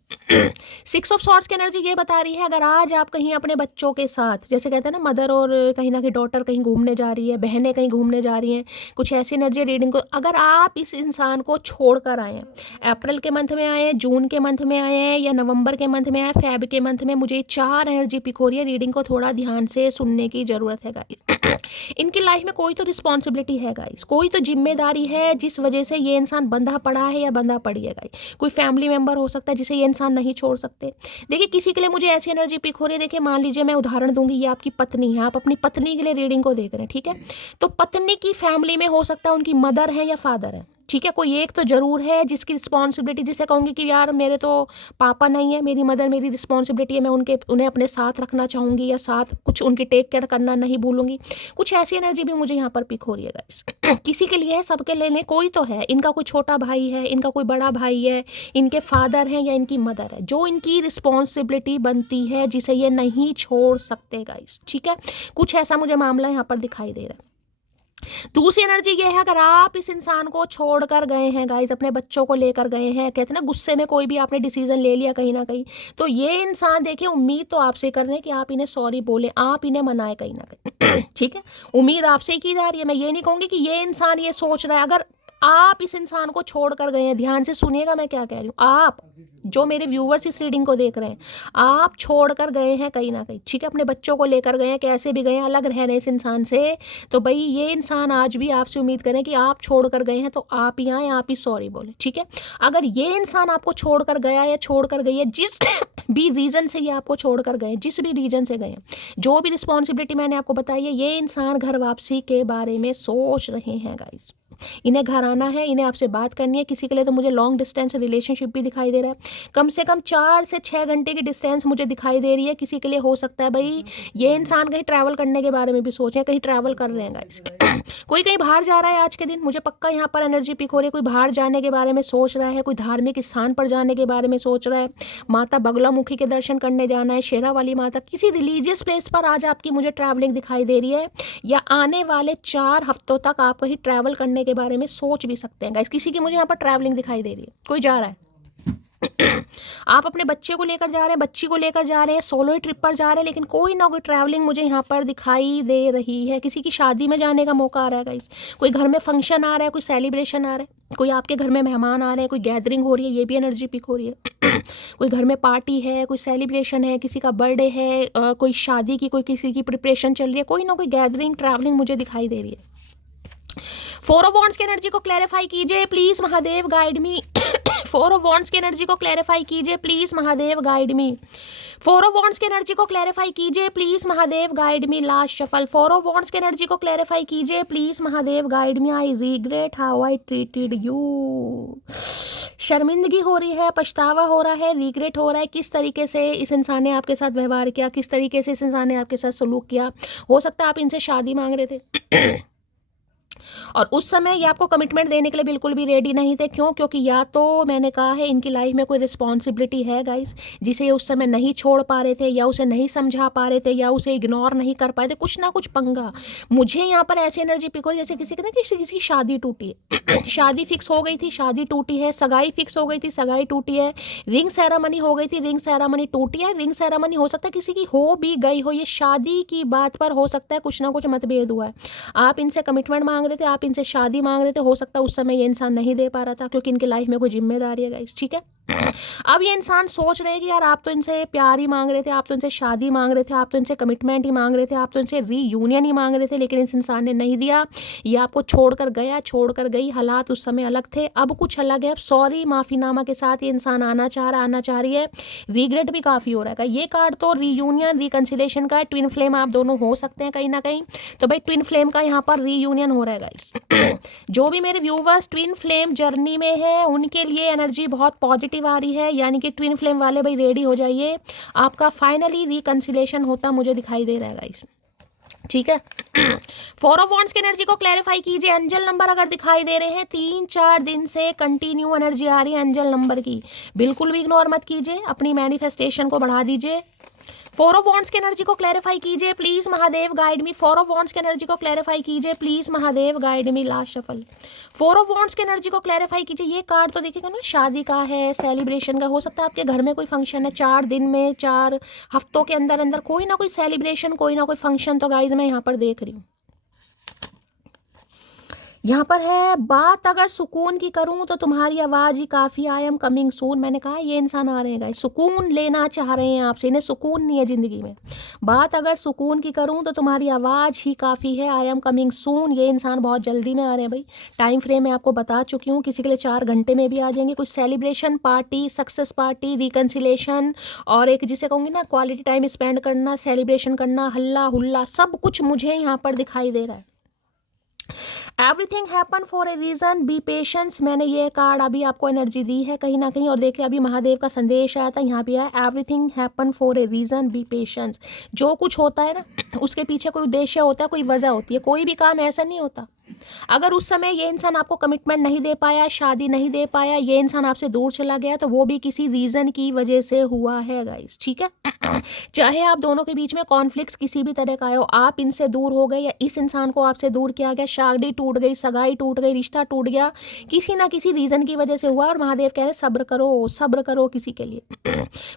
6 ऑफ सॉर्ड्स की एनर्जी ये बता रही है अगर आज आप कहीं अपने बच्चों के साथ, जैसे कहते हैं ना मदर और कहीं ना कहीं डॉटर कहीं घूमने जा रही है, बहनें कहीं घूमने जा रही हैं, कुछ ऐसी एनर्जी रीडिंग को, अगर आप इस इंसान को छोड़ कर आए हैं, अप्रैल के मंथ में आए हैं, जून के मंथ में आए हैं या नवंबर के मंथ में आए, फेब के मंथ में, मुझे 4 एनर्जी पिक हो रही है। रीडिंग को थोड़ा ध्यान से सुनने की ज़रूरत है गाइस। इनकी लाइफ में कोई तो रिस्पॉन्सिबिलिटी है गाइस, कोई तो जिम्मेदारी है जिस वजह से ये इंसान बंधा पड़ा है या बंधा पड़ी है गाइस। कोई फैमिली मेंबर हो सकता है जिसे ये इंसान नहीं छोड़ सकते। देखिए किसी के लिए मुझे ऐसी एनर्जी पिक हो रही है, देखिए मान लीजिए मैं उदाहरण दूंगी, ये आपकी पत्नी है, आप अपनी पत्नी के लिए रीडिंग को देख रहे हैं, ठीक है। तो पत्नी की फैमिली में हो सकता है उनकी मदर है या फादर है, ठीक है। कोई एक तो जरूर है जिसकी रिस्पॉन्सिबिलिटी, जिसे कहूँगी कि यार मेरे तो पापा नहीं है, मेरी मदर, मेरी रिस्पॉन्सिबिलिटी है, मैं उन्हें अपने साथ रखना चाहूँगी या साथ कुछ उनकी टेक केयर करना नहीं भूलूंगी। कुछ ऐसी एनर्जी भी मुझे यहाँ पर पिक हो रही है गाइस। किसी के लिए है, सबके लिए कोई तो है, इनका कोई छोटा भाई है, इनका कोई बड़ा भाई है, इनके फादर हैं या इनकी मदर है, जो इनकी रिस्पॉन्सिबिलिटी बनती है जिसे ये नहीं छोड़ सकते गाइस, ठीक है। कुछ ऐसा मुझे मामला यहाँ पर दिखाई दे रहा है। दूसरी एनर्जी ये है, अगर आप इस इंसान को छोड़कर गए हैं गाइस, अपने बच्चों को लेकर गए हैं, कहते हैं ना गुस्से में कोई भी आपने डिसीजन ले लिया कहीं ना कहीं, तो ये इंसान देखिए उम्मीद तो आपसे कर रहे हैं कि आप इन्हें सॉरी बोले, आप इन्हें मनाए कहीं ना कहीं। ठीक है, उम्मीद आपसे ही की जा रही है। मैं ये नहीं कहूँगी कि ये इंसान ये सोच रहा है, अगर आप इस इंसान को छोड़ कर गए हैं, ध्यान से सुनिएगा मैं क्या कह रही हूँ, आप जो मेरे व्यूवर्स इस रीडिंग को देख रहे हैं, आप छोड़ कर गए हैं कहीं ना कहीं, ठीक है, अपने बच्चों को लेकर गए हैं, कैसे भी गए हैं, अलग रह रहे हैं इस इंसान से, तो भाई ये इंसान आज भी आपसे उम्मीद करें कि आप छोड़ कर गए हैं तो आप ही आए, आप ही सॉरी बोले। ठीक है, अगर ये इंसान आपको छोड़ कर गया या छोड़ कर गई है, जिस भी रीजन से ये आपको छोड़ कर गए, जिस भी रीजन से गए, जो भी रिस्पॉन्सिबिलिटी मैंने आपको बताई है, ये इंसान घर वापसी के बारे में सोच रहे हैं गाइस। इन्हें घर आना है, इन्हें आपसे बात करनी है। किसी के लिए तो मुझे लॉन्ग डिस्टेंस रिलेशनशिप भी दिखाई दे रहा है, कम से कम 4 से 6 घंटे की डिस्टेंस मुझे दिखाई दे रही है। किसी के लिए हो सकता है भाई ये इंसान कहीं ट्रैवल करने के बारे में भी सोचे, कहीं ट्रैवल कर रहे हैं गाइस। कोई कहीं बाहर जा रहा है आज के दिन, मुझे पक्का यहाँ पर एनर्जी पिक हो रही है, कोई बाहर जाने के बारे में सोच रहा है, कोई धार्मिक स्थान पर जाने के बारे में सोच रहा है, माता बगलामुखी के दर्शन करने जाना है, शेरा वाली माता, किसी रिलीजियस प्लेस पर आज आपकी मुझे ट्रैवलिंग दिखाई दे रही है, या आने वाले 4 हफ्तों तक आप कहीं ट्रैवल करने के बारे में सोच भी सकते हैं गाइस। किसी की मुझे यहाँ पर ट्रैवलिंग दिखाई दे रही है, कोई जा रहा है। आप अपने बच्चे को लेकर जा रहे हैं, बच्ची को लेकर जा रहे हैं, सोलो ही ट्रिप पर जा रहे हैं, लेकिन कोई ना कोई ट्रैवलिंग मुझे यहाँ पर दिखाई दे रही है। किसी की शादी में जाने का मौका आ रहा है गाइस, कोई घर में फंक्शन आ रहा है, कोई सेलिब्रेशन आ रहा है, कोई आपके घर में मेहमान आ रहे हैं, कोई गैदरिंग हो रही है, ये भी एनर्जी पिक हो रही है। कोई घर में पार्टी है, कोई सेलिब्रेशन है, किसी का बर्थडे है, कोई शादी की, कोई किसी की प्रिपरेशन चल रही है, कोई ना कोई गैदरिंग ट्रैवलिंग मुझे दिखाई दे रही है। 4 ऑफ वॉन्ड्स की एनर्जी को क्लैरिफाई कीजिए please Mahadev, guide me. 4 of wands की एनर्जी को क्लैरिफाई कीजिए please Mahadev, guide me. 4 of wands की एनर्जी को क्लैरिफाई कीजिए please Mahadev, guide me. Last shuffle. 4 of wands की एनर्जी को क्लैरिफाई कीजिए please Mahadev, guide me. I regret how I treated you. शर्मिंदगी हो रही है, पछतावा हो रहा है, रिग्रेट हो रहा है, किस तरीके से इस इंसान ने आपके साथ व्यवहार किया, किस तरीके से इस इंसान ने आपके साथ सलूक किया। हो सकता है आप इनसे शादी मांग रहे थे और उस समय ये आपको कमिटमेंट देने के लिए बिल्कुल भी रेडी नहीं थे। क्यों? क्योंकि या तो मैंने कहा है इनकी लाइफ में कोई रिस्पॉन्सिबिलिटी है गाइस, जिसे ये उस समय नहीं छोड़ पा रहे थे, या उसे नहीं समझा पा रहे थे, या उसे इग्नोर नहीं कर पाए थे, कुछ ना कुछ पंगा। मुझे यहाँ पर ऐसी एनर्जी पिक हो रही जैसे किसी के ना किसी की शादी टूटी है। शादी फिक्स हो गई थी, शादी टूटी है, सगाई फिक्स हो गई थी, सगाई टूटी है, रिंग सेरेमनी हो गई थी, रिंग सेरेमनी टूटी है, रिंग सेरेमनी हो सकता है किसी की हो भी गई हो, ये शादी की बात पर हो सकता है कुछ ना कुछ मतभेद हुआ है। आप इनसे कमिटमेंट मांग रहे थे, आप इनसे शादी मांग रहे थे, हो सकता है उस समय ये इंसान नहीं दे पा रहा था क्योंकि इनकी लाइफ में कोई जिम्मेदारी है गाइस। ठीक है, अब ये इंसान सोच रहे हैं कि यार आप तो इनसे प्यार ही मांग रहे थे, आप तो इनसे शादी मांग रहे थे, आप तो इनसे कमिटमेंट ही मांग रहे थे, आप तो इनसे रीयूनियन ही मांग रहे थे, लेकिन इस इंसान ने नहीं दिया। ये आपको छोड़कर गया, छोड़कर गई, हालात उस समय अलग थे, अब कुछ अलग है। अब सॉरी माफीनामा के साथ ये इंसान आना चाह रही है, रिग्रेट भी काफी हो रहा है। ये कार्ड तो रीयूनियन रिकंसिलेशन का है, ट्विन फ्लेम आप दोनों हो सकते हैं कहीं ना कहीं, तो भाई ट्विन फ्लेम का यहाँ पर रीयूनियन हो रहा है गाइस। जो भी मेरे व्यूवर्स ट्विन फ्लेम जर्नी में है उनके लिए एनर्जी बहुत पॉजिटिव आ रही है, यानी कि ट्विन फ्लेम वाले भाई रेडी हो जाइए, आपका फाइनली रिकंसिलेशन होता मुझे दिखाई दे रहा है गाइस। ठीक है, 4 ऑफ वॉन्ड्स की एनर्जी को क्लैरिफाई कीजिए। एंजल नंबर अगर दिखाई दे रहे हैं 3-4 दिन से कंटिन्यू एनर्जी आ रही है एंजल नंबर की, बिल्कुल भी इग्नोर मत कीजिए, अपनी मैनिफेस्टेशन को बढ़ा दीजिए। 4 ऑफ वॉन्ड्स की एनर्जी को क्लैरिफाई कीजिए please Mahadev, guide me. 4 of wands की एनर्जी को क्लैरिफाई कीजिए please Mahadev, guide me. Last shuffle. 4 of wands की एनर्जी को क्लैरिफाई कीजिए। ये कार्ड तो देखिएगा ना, शादी का है, सेलिब्रेशन का, हो सकता है आपके घर में कोई फंक्शन है, 4 दिन में 4 हफ्तों के अंदर अंदर कोई ना कोई सेलिब्रेशन, कोई ना कोई फंक्शन तो गाइज मैं यहाँ पर देख रही हूँ। यहाँ पर है बात अगर सुकून की करूँ तो तुम्हारी आवाज़ ही काफ़ी, आई एम कमिंग सून। मैंने कहा ये इंसान आ रहे हैं गाइस, सुकून लेना चाह रहे हैं आपसे, इन्हें सुकून नहीं है ज़िंदगी में। बात अगर सुकून की करूँ तो तुम्हारी आवाज़ ही काफ़ी है, आई एम कमिंग सून। ये इंसान बहुत जल्दी में आ रहे हैं भाई, टाइम फ्रेम मैं आपको बता चुकी हूँ, किसी के लिए 4 घंटे में भी आ जाएंगे। कुछ celebration party, success party, reconciliation, और एक जिसे कहूँगी ना क्वालिटी टाइम स्पेंड करना, सेलिब्रेशन करना, हल्ला हुल्ला, सब कुछ मुझे यहाँ पर दिखाई दे रहा है। Everything happen for a reason, B patience. मैंने ये कार्ड अभी आपको एनर्जी दी है कहीं ना कहीं, और देखिए अभी महादेव का संदेश आया था, यहाँ भी आया everything happen for a reason, B patience. जो कुछ होता है ना उसके पीछे कोई उद्देश्य होता है, कोई वजह होती है, कोई भी काम ऐसा नहीं होता अगर उस समय ये इंसान आपको कमिटमेंट नहीं दे पाया, शादी नहीं दे पाया, ये इंसान आपसे दूर चला गया, तो वो भी किसी रीज़न की वजह से हुआ है गाइस, ठीक है। चाहे आप दोनों के बीच में कॉन्फ्लिक्ट्स किसी भी तरह का आए हो, आप इनसे दूर हो गए या इस इंसान को आपसे दूर किया गया, शादी टूट गई, सगाई टूट गई, रिश्ता टूट गया, किसी ना किसी रीज़न की वजह से हुआ। और महादेव कह रहे सब्र करो किसी के लिए।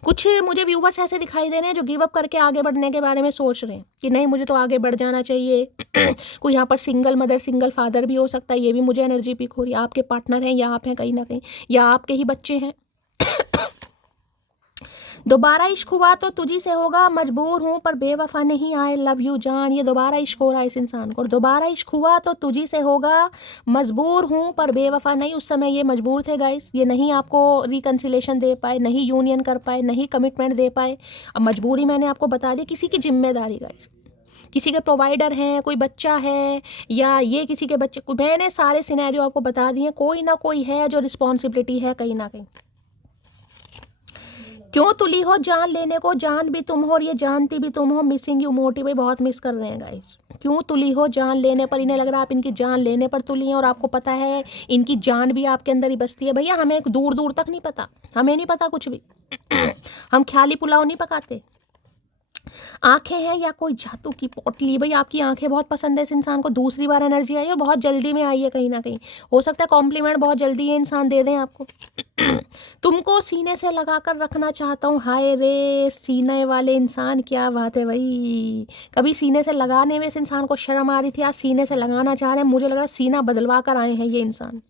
कुछ मुझे व्यूवर्स ऐसे दिखाई दे रहे हैं जो गिव अप करके आगे बढ़ने के बारे में सोच रहे हैं कि नहीं, मुझे तो आगे बढ़ जाना चाहिए। कोई यहाँ पर सिंगल मदर सिंगल फादर भी हो सकता है, ये भी मुझे एनर्जी पिक हो रही है। आपके पार्टनर हैं या आप हैं कहीं ना कहीं, या आपके ही बच्चे हैं। दोबारा इश्क हुआ तो तुझी से होगा, मजबूर हूँ पर बेवफा नहीं, आई लव यू जान। ये दोबारा इश्क हो रहा है इस इंसान को। दोबारा इश्क हुआ तो तुझी से होगा, मजबूर हूँ पर बेवफा नहीं। उस समय ये मजबूर थे गाइस, ये नहीं आपको रिकन्सिलेशन दे पाए, नहीं यूनियन कर पाए, नहीं कमिटमेंट दे पाए। अब मजबूरी मैंने आपको बता दी, किसी की जिम्मेदारी गाइस, किसी के प्रोवाइडर हैं, कोई बच्चा है या ये किसी के बच्चे, मैंने सारे सिनेरियो आपको बता दिए। कोई ना कोई है जो रिस्पॉन्सिबिलिटी है कहीं ना कहीं। क्यों तुली हो जान लेने को, जान भी तुम हो और ये जानती भी तुम हो, मिसिंग यू मोटी भाई बहुत मिस कर रहे हैं गाइस। क्यों तुली हो जान लेने पर, इन्हें लग रहा है आप इनकी जान लेने पर तुली हैं और आपको पता है इनकी जान भी आपके अंदर ही बसती है। भैया हमें दूर दूर तक नहीं पता, हमें नहीं पता कुछ भी। हम ख्याली पुलाव नहीं पकाते। आंखें हैं या कोई जादू की पोटली, भाई आपकी आंखें बहुत पसंद है इस इंसान को, दूसरी बार एनर्जी आई है, बहुत जल्दी में आई है कहीं ना कहीं। हो सकता है कॉम्प्लीमेंट बहुत जल्दी ये इंसान दे दें आपको। तुमको सीने से लगा कर रखना चाहता हूँ, हाय रे सीने वाले इंसान, क्या बात है भाई। कभी सीने से लगाने में इस इंसान को शर्म आ रही थी, आज सीने से लगाना चाह रहे हैं। मुझे लग रहा है सीना बदलवा कर आए हैं ये इंसान।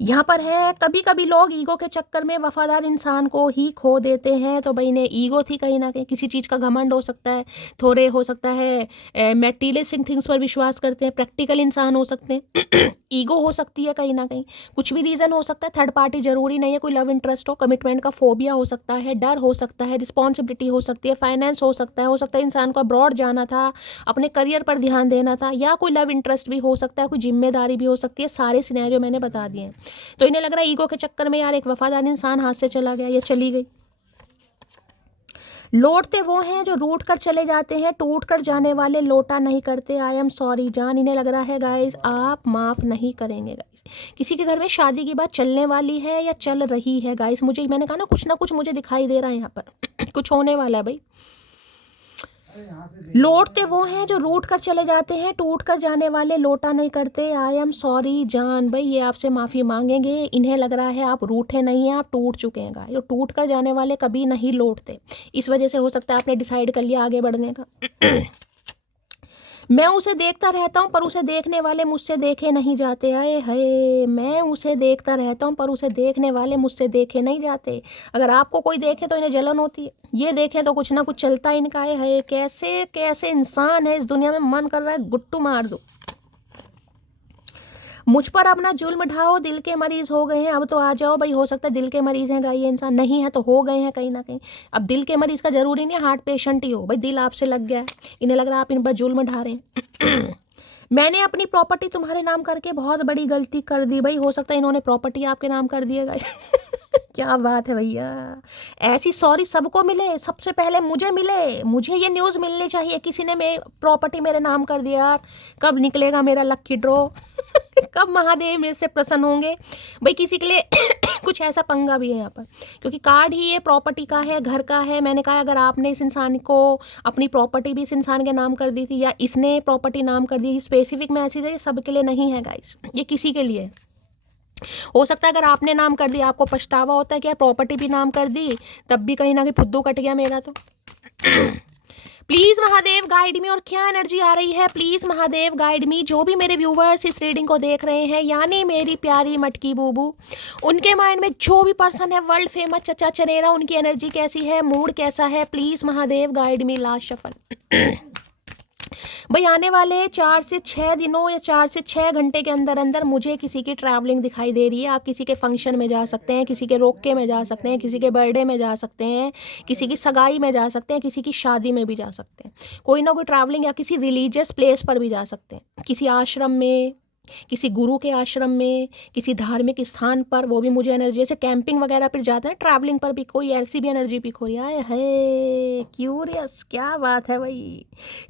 यहाँ पर है कभी कभी लोग ईगो के चक्कर में वफादार इंसान को ही खो देते हैं। तो भाई इन्हें ईगो थी कहीं ना कहीं, किसी चीज़ का घमंड हो सकता है, थोड़े हो सकता है मेटीरियलिस्टिक थिंग्स पर विश्वास करते हैं, प्रैक्टिकल इंसान हो सकते हैं। ईगो हो सकती है कहीं ना कहीं, कुछ भी रीज़न हो सकता है। थर्ड पार्टी जरूरी नहीं है कोई लव इंटरेस्ट हो, कमिटमेंट का फोबिया हो सकता है, डर हो सकता है, रिस्पॉन्सिबिलिटी हो सकती है, फाइनेंस हो सकता है इंसान को अब्रॉड जाना था, अपने करियर पर ध्यान देना था, या कोई लव इंटरेस्ट भी हो सकता है, कोई जिम्मेदारी भी हो सकती है। सारे सिनेरियो मैंने बता दिए हैं। तो इन्हें लग रहा है ईगो के चक्कर में यार एक वफादार इंसान हाथ से चला गया या चली गई। लौटते वो हैं जो रूठ कर चले जाते हैं, टूट कर जाने वाले लौटा नहीं करते, आई एम सॉरी जान। इन्हें लग रहा है गाइस आप माफ़ नहीं करेंगे गाइस। किसी के घर में शादी की बात चलने वाली है या चल रही है गाइस। मैंने कहा ना कुछ मुझे दिखाई दे रहा है यहाँ पर। कुछ होने वाला है भाई। लौटते वो हैं जो रूठ कर चले जाते हैं, टूट कर जाने वाले लौटा नहीं करते, आई एम सॉरी जान। भाई ये आपसे माफ़ी मांगेंगे। इन्हें लग रहा है आप रूठे नहीं हैं, आप टूट चुके हैं। ये टूट कर जाने वाले कभी नहीं लौटते। इस वजह से हो सकता है आपने डिसाइड कर लिया आगे बढ़ने का। मैं उसे देखता रहता हूँ पर उसे देखने वाले मुझसे देखे नहीं जाते, आए हाय। मैं उसे देखता रहता हूँ पर उसे देखने वाले मुझसे देखे नहीं जाते। अगर आपको कोई देखे तो इन्हें जलन होती है, ये देखें तो कुछ ना कुछ चलता है इनका। है कैसे कैसे इंसान है इस दुनिया में, मन कर रहा है गुट्टू मार दो। मुझ पर अब ना जुल्म ढाओ, दिल के मरीज हो गए हैं, अब तो आ जाओ भाई। हो सकता है दिल के मरीज हैं ये इंसान, नहीं है तो हो गए हैं कहीं ना कहीं। अब दिल के मरीज का जरूरी नहीं है हार्ट पेशेंट ही हो भाई, दिल आपसे लग गया है, इन्हें लग रहा है आप इन पर जुल्म ढा रहे हैं। मैंने अपनी प्रॉपर्टी तुम्हारे नाम करके बहुत बड़ी गलती कर दी। भाई हो सकता है इन्होंने प्रॉपर्टी आपके नाम कर दिएगा। क्या बात है भैया, ऐसी सॉरी सबको मिले, सबसे पहले मुझे मिले। मुझे ये न्यूज़ मिलनी चाहिए किसी ने प्रॉपर्टी मेरे नाम कर दिया यार। कब निकलेगा मेरा लक्की ड्रॉ? कब महादेव मेरे से प्रसन्न होंगे? भाई किसी के लिए कुछ ऐसा पंगा भी है यहाँ पर, क्योंकि कार्ड ही ये प्रॉपर्टी का है, घर का है। मैंने कहा अगर आपने इस इंसान को अपनी प्रॉपर्टी भी इस इंसान के नाम कर दी थी या इसने प्रॉपर्टी नाम कर दी, स्पेसिफिक मैसेज है, ये सबके लिए नहीं है गाइस, ये किसी के लिए। हो सकता है अगर आपने नाम कर दिया आपको पछतावा होता है कि यार प्रॉपर्टी भी नाम कर दी, तब भी कहीं ना कहीं फुद्दू कट गया मेरा। तो प्लीज महादेव गाइड मी। और क्या एनर्जी आ रही है, प्लीज महादेव गाइड मी। जो भी मेरे व्यूवर्स इस रीडिंग को देख रहे हैं, यानी मेरी प्यारी मटकी बूबू, उनके माइंड में जो भी पर्सन है वर्ल्ड फेमस चचा चनेरा, उनकी एनर्जी कैसी है, मूड कैसा है, please Mahadev guide me. Last shuffle. भाई आने वाले 4 से 6 दिनों या 4 से 6 घंटे के अंदर अंदर मुझे किसी की ट्रैवलिंग दिखाई दे रही है। आप किसी के फंक्शन में जा सकते हैं, किसी के रोके में जा सकते हैं, किसी के बर्थडे में जा सकते हैं, किसी की सगाई में जा सकते हैं, किसी की शादी में भी जा सकते हैं। कोई ना कोई ट्रैवलिंग, या किसी रिलीजियस प्लेस पर भी जा सकते हैं, किसी आश्रम में, किसी गुरु के आश्रम में, किसी धार्मिक स्थान पर, वो भी मुझे एनर्जी, जैसे कैंपिंग वगैरह पर जाते हैं, ट्रैवलिंग पर भी कोई ऐसी भी एनर्जी पिक हो रही है। क्यूरियस, क्या बात है भाई।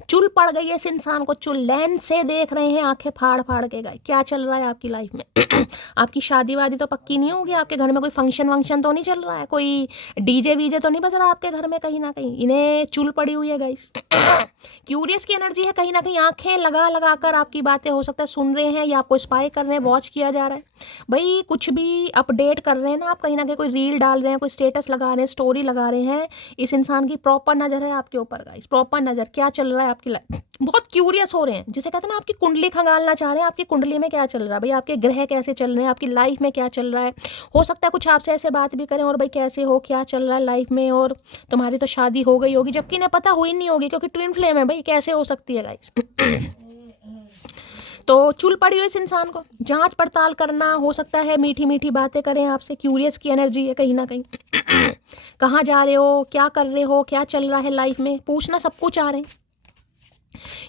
चुल पड़ गई है इस इंसान को, चुल लेंस से देख रहे हैं, आंखें फाड़ फाड़ के गए। क्या चल रहा है आपकी लाइफ में? आपकी शादी वादी तो पक्की नहीं होगी, आपके घर में कोई फंक्शन वंक्शन तो नहीं चल रहा है, कोई डीजे वीजे तो नहीं बज रहा आपके घर में कहीं ना कहीं? इन्हें चुल पड़ी हुई है गाइस। क्यूरियस की एनर्जी है, कहीं ना कहीं आंखें लगा लगा कर आपकी बातें हो सकता है सुन रहे हैं, या आपको स्पाई कर रहे हैं, वॉच किया जा रहा है भाई। कुछ भी अपडेट कर रहे हैं ना आप, कहीं ना कहीं कोई रील डाल रहे हैं, कोई स्टेटस लगा रहे हैं, स्टोरी लगा रहे हैं, इस इंसान की प्रॉपर नज़र है आपके ऊपर गाइस, प्रॉपर नज़र। क्या चल रहा है आपकी लाइफ? बहुत क्यूरियस हो रहे हैं, जिसे कहते हैं ना आपकी कुंडली खंगालना चाह रहे हैं, आपकी कुंडली में क्या चल रहा है भाई, आपके ग्रह कैसे चल रहे हैं, आपकी लाइफ में क्या चल रहा है। हो सकता है कुछ आपसे ऐसे बात भी करें, और भाई कैसे हो, क्या चल रहा है लाइफ में, और तुम्हारी तो शादी हो गई होगी, जबकि इन्हें पता हुई नहीं होगी, क्योंकि ट्विन फ्लेम है भाई, कैसे हो सकती है गाइस। तो चुल पड़ी हो इस इंसान को, जांच पड़ताल करना, हो सकता है मीठी मीठी बातें करें आपसे। क्यूरियस की एनर्जी है कहीं ना कहीं। कहाँ जा रहे हो, क्या कर रहे हो, क्या चल रहा है लाइफ में, पूछना सब कुछ चाह रहे हैं।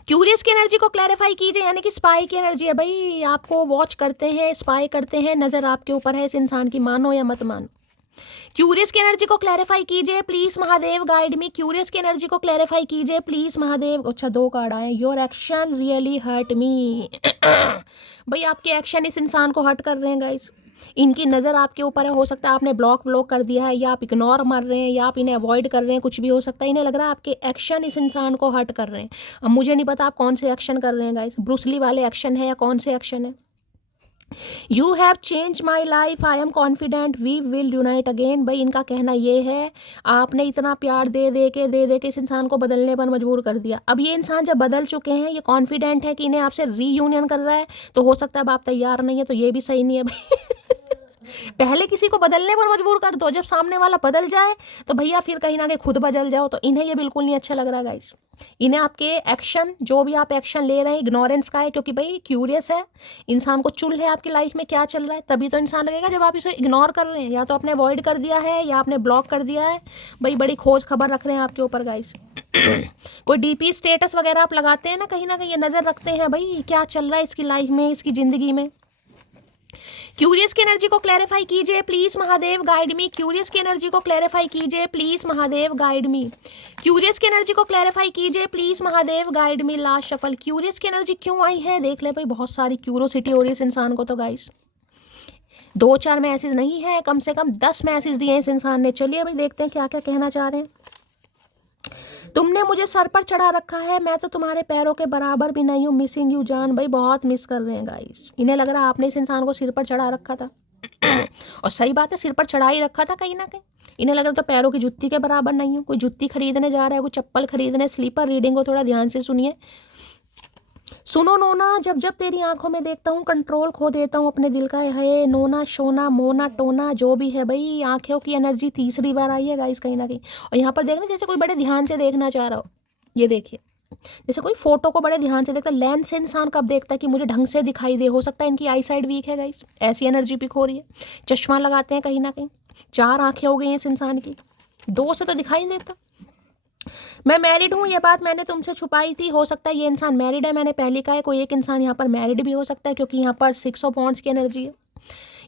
क्यूरियस की एनर्जी को क्लैरिफाई कीजिए, यानी कि स्पाई की एनर्जी है भाई, आपको वॉच करते हैं, स्पाई करते हैं, नज़र आपके ऊपर है इस इंसान की, मानो या मत मानो। क्यूरियस की एनर्जी को क्लैरिफाई कीजिए please Mahadev, guide me. Curious की एनर्जी को क्लैरिफाई कीजिए प्लीज महादेव। अच्छा, 2 कार्ड आए। Your action really hurt me. भाई आपके एक्शन इस इंसान को हर्ट कर रहे हैं गाइस, इनकी नज़र आपके ऊपर है। हो सकता है आपने ब्लॉक कर दिया है, या आप इग्नोर मार रहे हैं, या आप इन्हें अवॉइड कर रहे हैं, कुछ भी हो सकता है। इन्हें लग रहा है आपके एक्शन इस इंसान को हर्ट कर रहे हैं। अब मुझे नहीं पता आप कौन से एक्शन कर रहे हैं गाइस, ब्रूसली वाले एक्शन है या कौन से एक्शन है। You have change my life, I am confident we will unite again. भाई इनका कहना ये है, आपने इतना प्यार दे दे के इस इंसान को बदलने पर मजबूर कर दिया। अब ये इंसान जब बदल चुके हैं, ये कॉन्फिडेंट है कि इन्हें आपसे रीयूनियन कर रहा है, तो हो सकता है अब आप तैयार नहीं है, तो ये भी सही नहीं है भाई। पहले किसी को बदलने पर मजबूर कर दो, जब सामने वाला बदल जाए तो भैया फिर कहीं ना कहीं खुद बदल जाओ। तो इन्हें ये बिल्कुल नहीं अच्छा लग रहा गाइस। इन्हें आपके एक्शन, जो भी आप एक्शन ले रहे हैं, इग्नोरेंस का है, क्योंकि भाई क्यूरियस है इंसान को, चुल है आपकी लाइफ में क्या चल रहा है। तभी तो इंसान लगेगा जब आप इसे इग्नोर कर रहे हैं, या तो आपने अवॉइड कर दिया है, या आपने ब्लॉक कर दिया है। भाई बड़ी खोज खबर रख रहे हैं आपके ऊपर गाइस। कोई डीपी स्टेटस वगैरह आप लगाते हैं ना कहीं ये नज़र रखते हैं भाई क्या चल रहा है इसकी लाइफ में, इसकी ज़िंदगी में। क्यूरियस की एनर्जी को क्लैरिफाई कीजिए please Mahadev, guide me. Curious की एनर्जी को क्लैरिफाई कीजिए please Mahadev, guide me. Curious की एनर्जी को क्लैरिफाई कीजिए please Mahadev, guide me. Last shuffle. Curious की एनर्जी क्यों आई है देख ले भाई, बहुत सारी क्यूरोसिटी हो रही है इस इंसान को। तो गाइस 2-4 मैसेज नहीं है, कम से कम 10 मैसेज दिए इस इंसान ने। चलिए भाई देखते हैं क्या क्या कहना चाह रहे हैं। तुमने मुझे सर पर चढ़ा रखा है, मैं तो तुम्हारे पैरों के बराबर भी नहीं हूँ, मिसिंग यू जान। भाई बहुत मिस कर रहे हैं गाइस, इन्हें लग रहा है आपने इस इंसान को सिर पर चढ़ा रखा था। और सही बात है, सिर पर चढ़ा ही रखा था कहीं ना कहीं। इन्हें लग रहा तो पैरों की जुत्ती के बराबर नहीं हूँ। कोई जुत्ती खरीदने जा रहा है, कोई चप्पल खरीदने। स्लीपर रीडिंग को थोड़ा ध्यान से सुनिए। सुनो नोना, जब जब तेरी आंखों में देखता हूँ कंट्रोल खो देता हूँ अपने दिल का। है नोना शोना मोना टोना जो भी है भाई, आंखों की एनर्जी तीसरी बार आई है गाइस कहीं ना कहीं। और यहाँ पर देखना जैसे कोई बड़े ध्यान से देखना चाह रहा हो, ये देखिए जैसे कोई फोटो को बड़े ध्यान से देखता है। लेंस से इंसान कब देखता है कि मुझे ढंग से दिखाई दे। हो सकता है इनकी आई साइड वीक है गाइस, ऐसी एनर्जी पिक हो रही है। चश्मा लगाते हैं कहीं ना कहीं, 4 आंखें हो गई हैं इस इंसान की, 2 से तो दिखाई देता। मैं मैरिड हूँ, ये बात मैंने तुमसे छुपाई थी। हो सकता है ये इंसान मैरिड है, मैंने पहले कहा है। कोई एक इंसान यहाँ पर मैरिड भी हो सकता है, क्योंकि यहाँ पर 6 ऑफ वॉन्ड्स की एनर्जी है।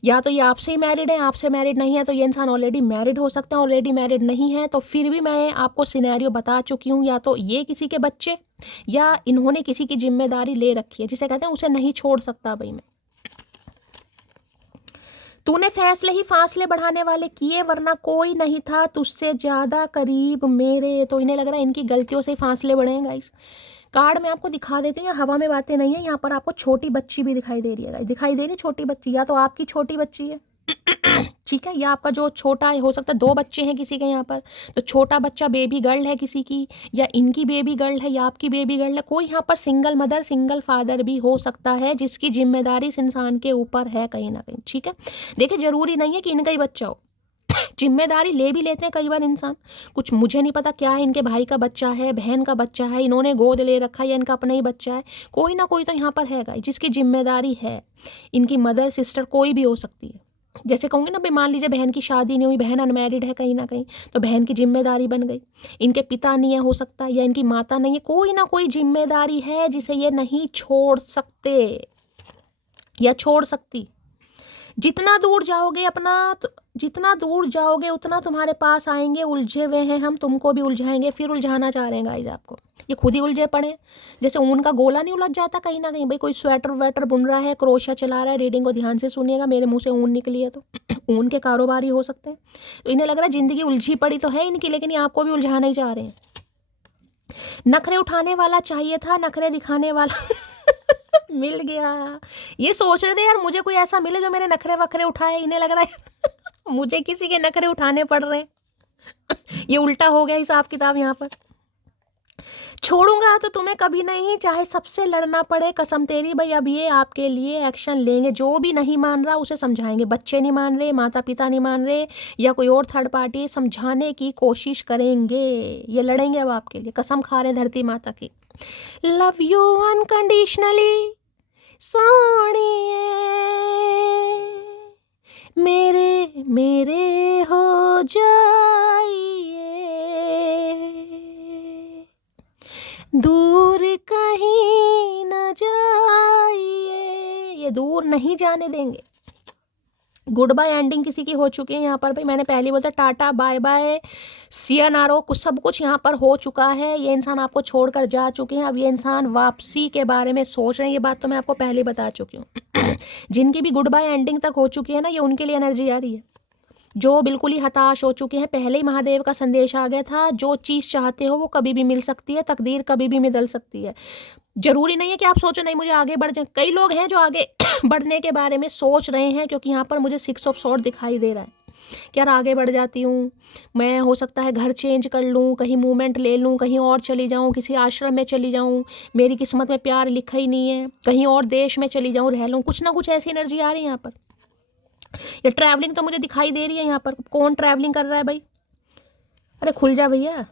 या तो ये आपसे ही मैरिड है, आपसे मैरिड नहीं है तो ये इंसान ऑलरेडी मैरिड हो सकता है। ऑलरेडी मैरिड नहीं है तो फिर भी मैं आपको सिनेरियो बता चुकी हूँ, या तो ये किसी के बच्चे, या इन्होंने किसी की जिम्मेदारी ले रखी है, जिसे कहते हैं उसे नहीं छोड़ सकता भाई मैं। तूने फैसले ही फासले बढ़ाने वाले किए, वरना कोई नहीं था तुझसे ज्यादा करीब मेरे। तो इन्हें लग रहा है इनकी गलतियों से फासले बढ़े हैं गाइस। कार्ड में आपको दिखा देती हूँ, हवा में बातें नहीं है। यहाँ पर आपको छोटी बच्ची भी दिखाई दे रही है गाइस, दिखाई दे रही छोटी बच्ची, या तो आपकी छोटी बच्ची है ठीक है, या आपका जो छोटा है, हो सकता है 2 बच्चे हैं किसी के यहाँ पर, तो छोटा बच्चा बेबी गर्ल है किसी की, या इनकी बेबी गर्ल है, या आपकी बेबी गर्ल है। कोई यहाँ पर सिंगल मदर सिंगल फादर भी हो सकता है, जिसकी जिम्मेदारी इस इंसान के ऊपर है कहीं ना कहीं। ठीक है, देखिए जरूरी नहीं है कि इनका ही बच्चा हो, जिम्मेदारी ले भी लेते हैं कई बार इंसान। कुछ मुझे नहीं पता क्या है, इनके भाई का बच्चा है, बहन का बच्चा है, इन्होंने गोद ले रखा है, या इनका अपना ही बच्चा है। कोई ना कोई तो यहाँ पर है जिसकी जिम्मेदारी है। इनकी मदर सिस्टर कोई भी हो सकती है। जैसे कहूँगी ना, मान लीजिए बहन की शादी नहीं हुई, बहन अनमैरिड है कहीं ना कहीं, तो बहन की जिम्मेदारी बन गई। इनके पिता नहीं है हो सकता, या इनकी माता नहीं है, कोई ना कोई जिम्मेदारी है जिसे ये नहीं छोड़ सकते। या छोड़ सकती। जितना दूर जाओगे जितना दूर जाओगे उतना तुम्हारे पास आएंगे। उलझे हुए हैं हम, तुमको भी उलझाएंगे, फिर उलझाना चाह रहे हैं गाइस आपको। ये खुद ही उलझे पड़े, जैसे ऊन का गोला नहीं उलझ जाता कहीं ना कहीं। भाई कोई स्वेटर वेटर बुन रहा है, क्रोशिया चला रहा है, रीडिंग को ध्यान से सुनिएगा, मेरे मुंह से ऊन निकली है तो ऊन के कारोबारी हो सकते हैं। तो इन्हें लग रहा है जिंदगी उलझी पड़ी तो है इनकी, लेकिन ये आपको भी उलझाना ही चाह रहे हैं। नखरे उठाने वाला चाहिए था, नखरे दिखाने वाला मिल गया। ये सोच रहे थे यार मुझे कोई ऐसा मिले जो मेरे नखरे वखरे उठाए। इन्हें लग रहा है मुझे किसी के नखरे उठाने पड़ रहे हैं। ये उल्टा हो गया हिसाब किताब यहाँ पर। छोड़ूंगा तो तुम्हें कभी नहीं, चाहे सबसे लड़ना पड़े, कसम तेरी। भाई अब ये आपके लिए एक्शन लेंगे। जो भी नहीं मान रहा उसे समझाएंगे। बच्चे नहीं मान रहे, माता पिता नहीं मान रहे, या कोई और थर्ड पार्टी, समझाने की कोशिश करेंगे। ये लड़ेंगे अब आपके लिए, कसम खा रहे हैं धरती माता की। लव यू अनकंडीशनली सोनिए, मेरे मेरे हो जाइए, दूर कहीं न जाइए। ये दूर नहीं जाने देंगे। गुड बाय एंडिंग किसी की हो चुकी है यहाँ पर। भाई मैंने पहले बोलता टाटा बाय बाय सीएनआरओ, कुछ सब कुछ यहाँ पर हो चुका है। ये इंसान आपको छोड़कर जा चुके हैं। अब ये इंसान वापसी के बारे में सोच रहे हैं। ये बात तो मैं आपको पहले बता चुकी हूँ। जिनकी भी गुड बाय एंडिंग तक हो चुकी है ना, ये उनके लिए एनर्जी आ रही है। जो बिल्कुल ही हताश हो चुके हैं, पहले ही महादेव का संदेश आ गया था, जो चीज़ चाहते हो वो कभी भी मिल सकती है, तकदीर कभी भी बदल सकती है। जरूरी नहीं है कि आप सोचो नहीं मुझे आगे बढ़ जाए। कई लोग हैं जो आगे बढ़ने के बारे में सोच रहे हैं, क्योंकि यहाँ पर मुझे 6 ऑफ स्वॉर्ड दिखाई दे रहा है कि यार आगे बढ़ जाती हूँ मैं, हो सकता है घर चेंज कर लूँ, कहीं मूवमेंट ले लूँ, कहीं और चली जाऊँ, किसी आश्रम में चली जाऊँ, मेरी किस्मत में प्यार लिखा ही नहीं है, कहीं और देश में चली जाऊँ रह लूँ। कुछ ना कुछ ऐसी एनर्जी आ रही है यहाँ पर। ये ट्रैवलिंग तो मुझे दिखाई दे रही है यहाँ पर। कौन ट्रैवलिंग कर रहा है भाई? अरे खुल जा भैया।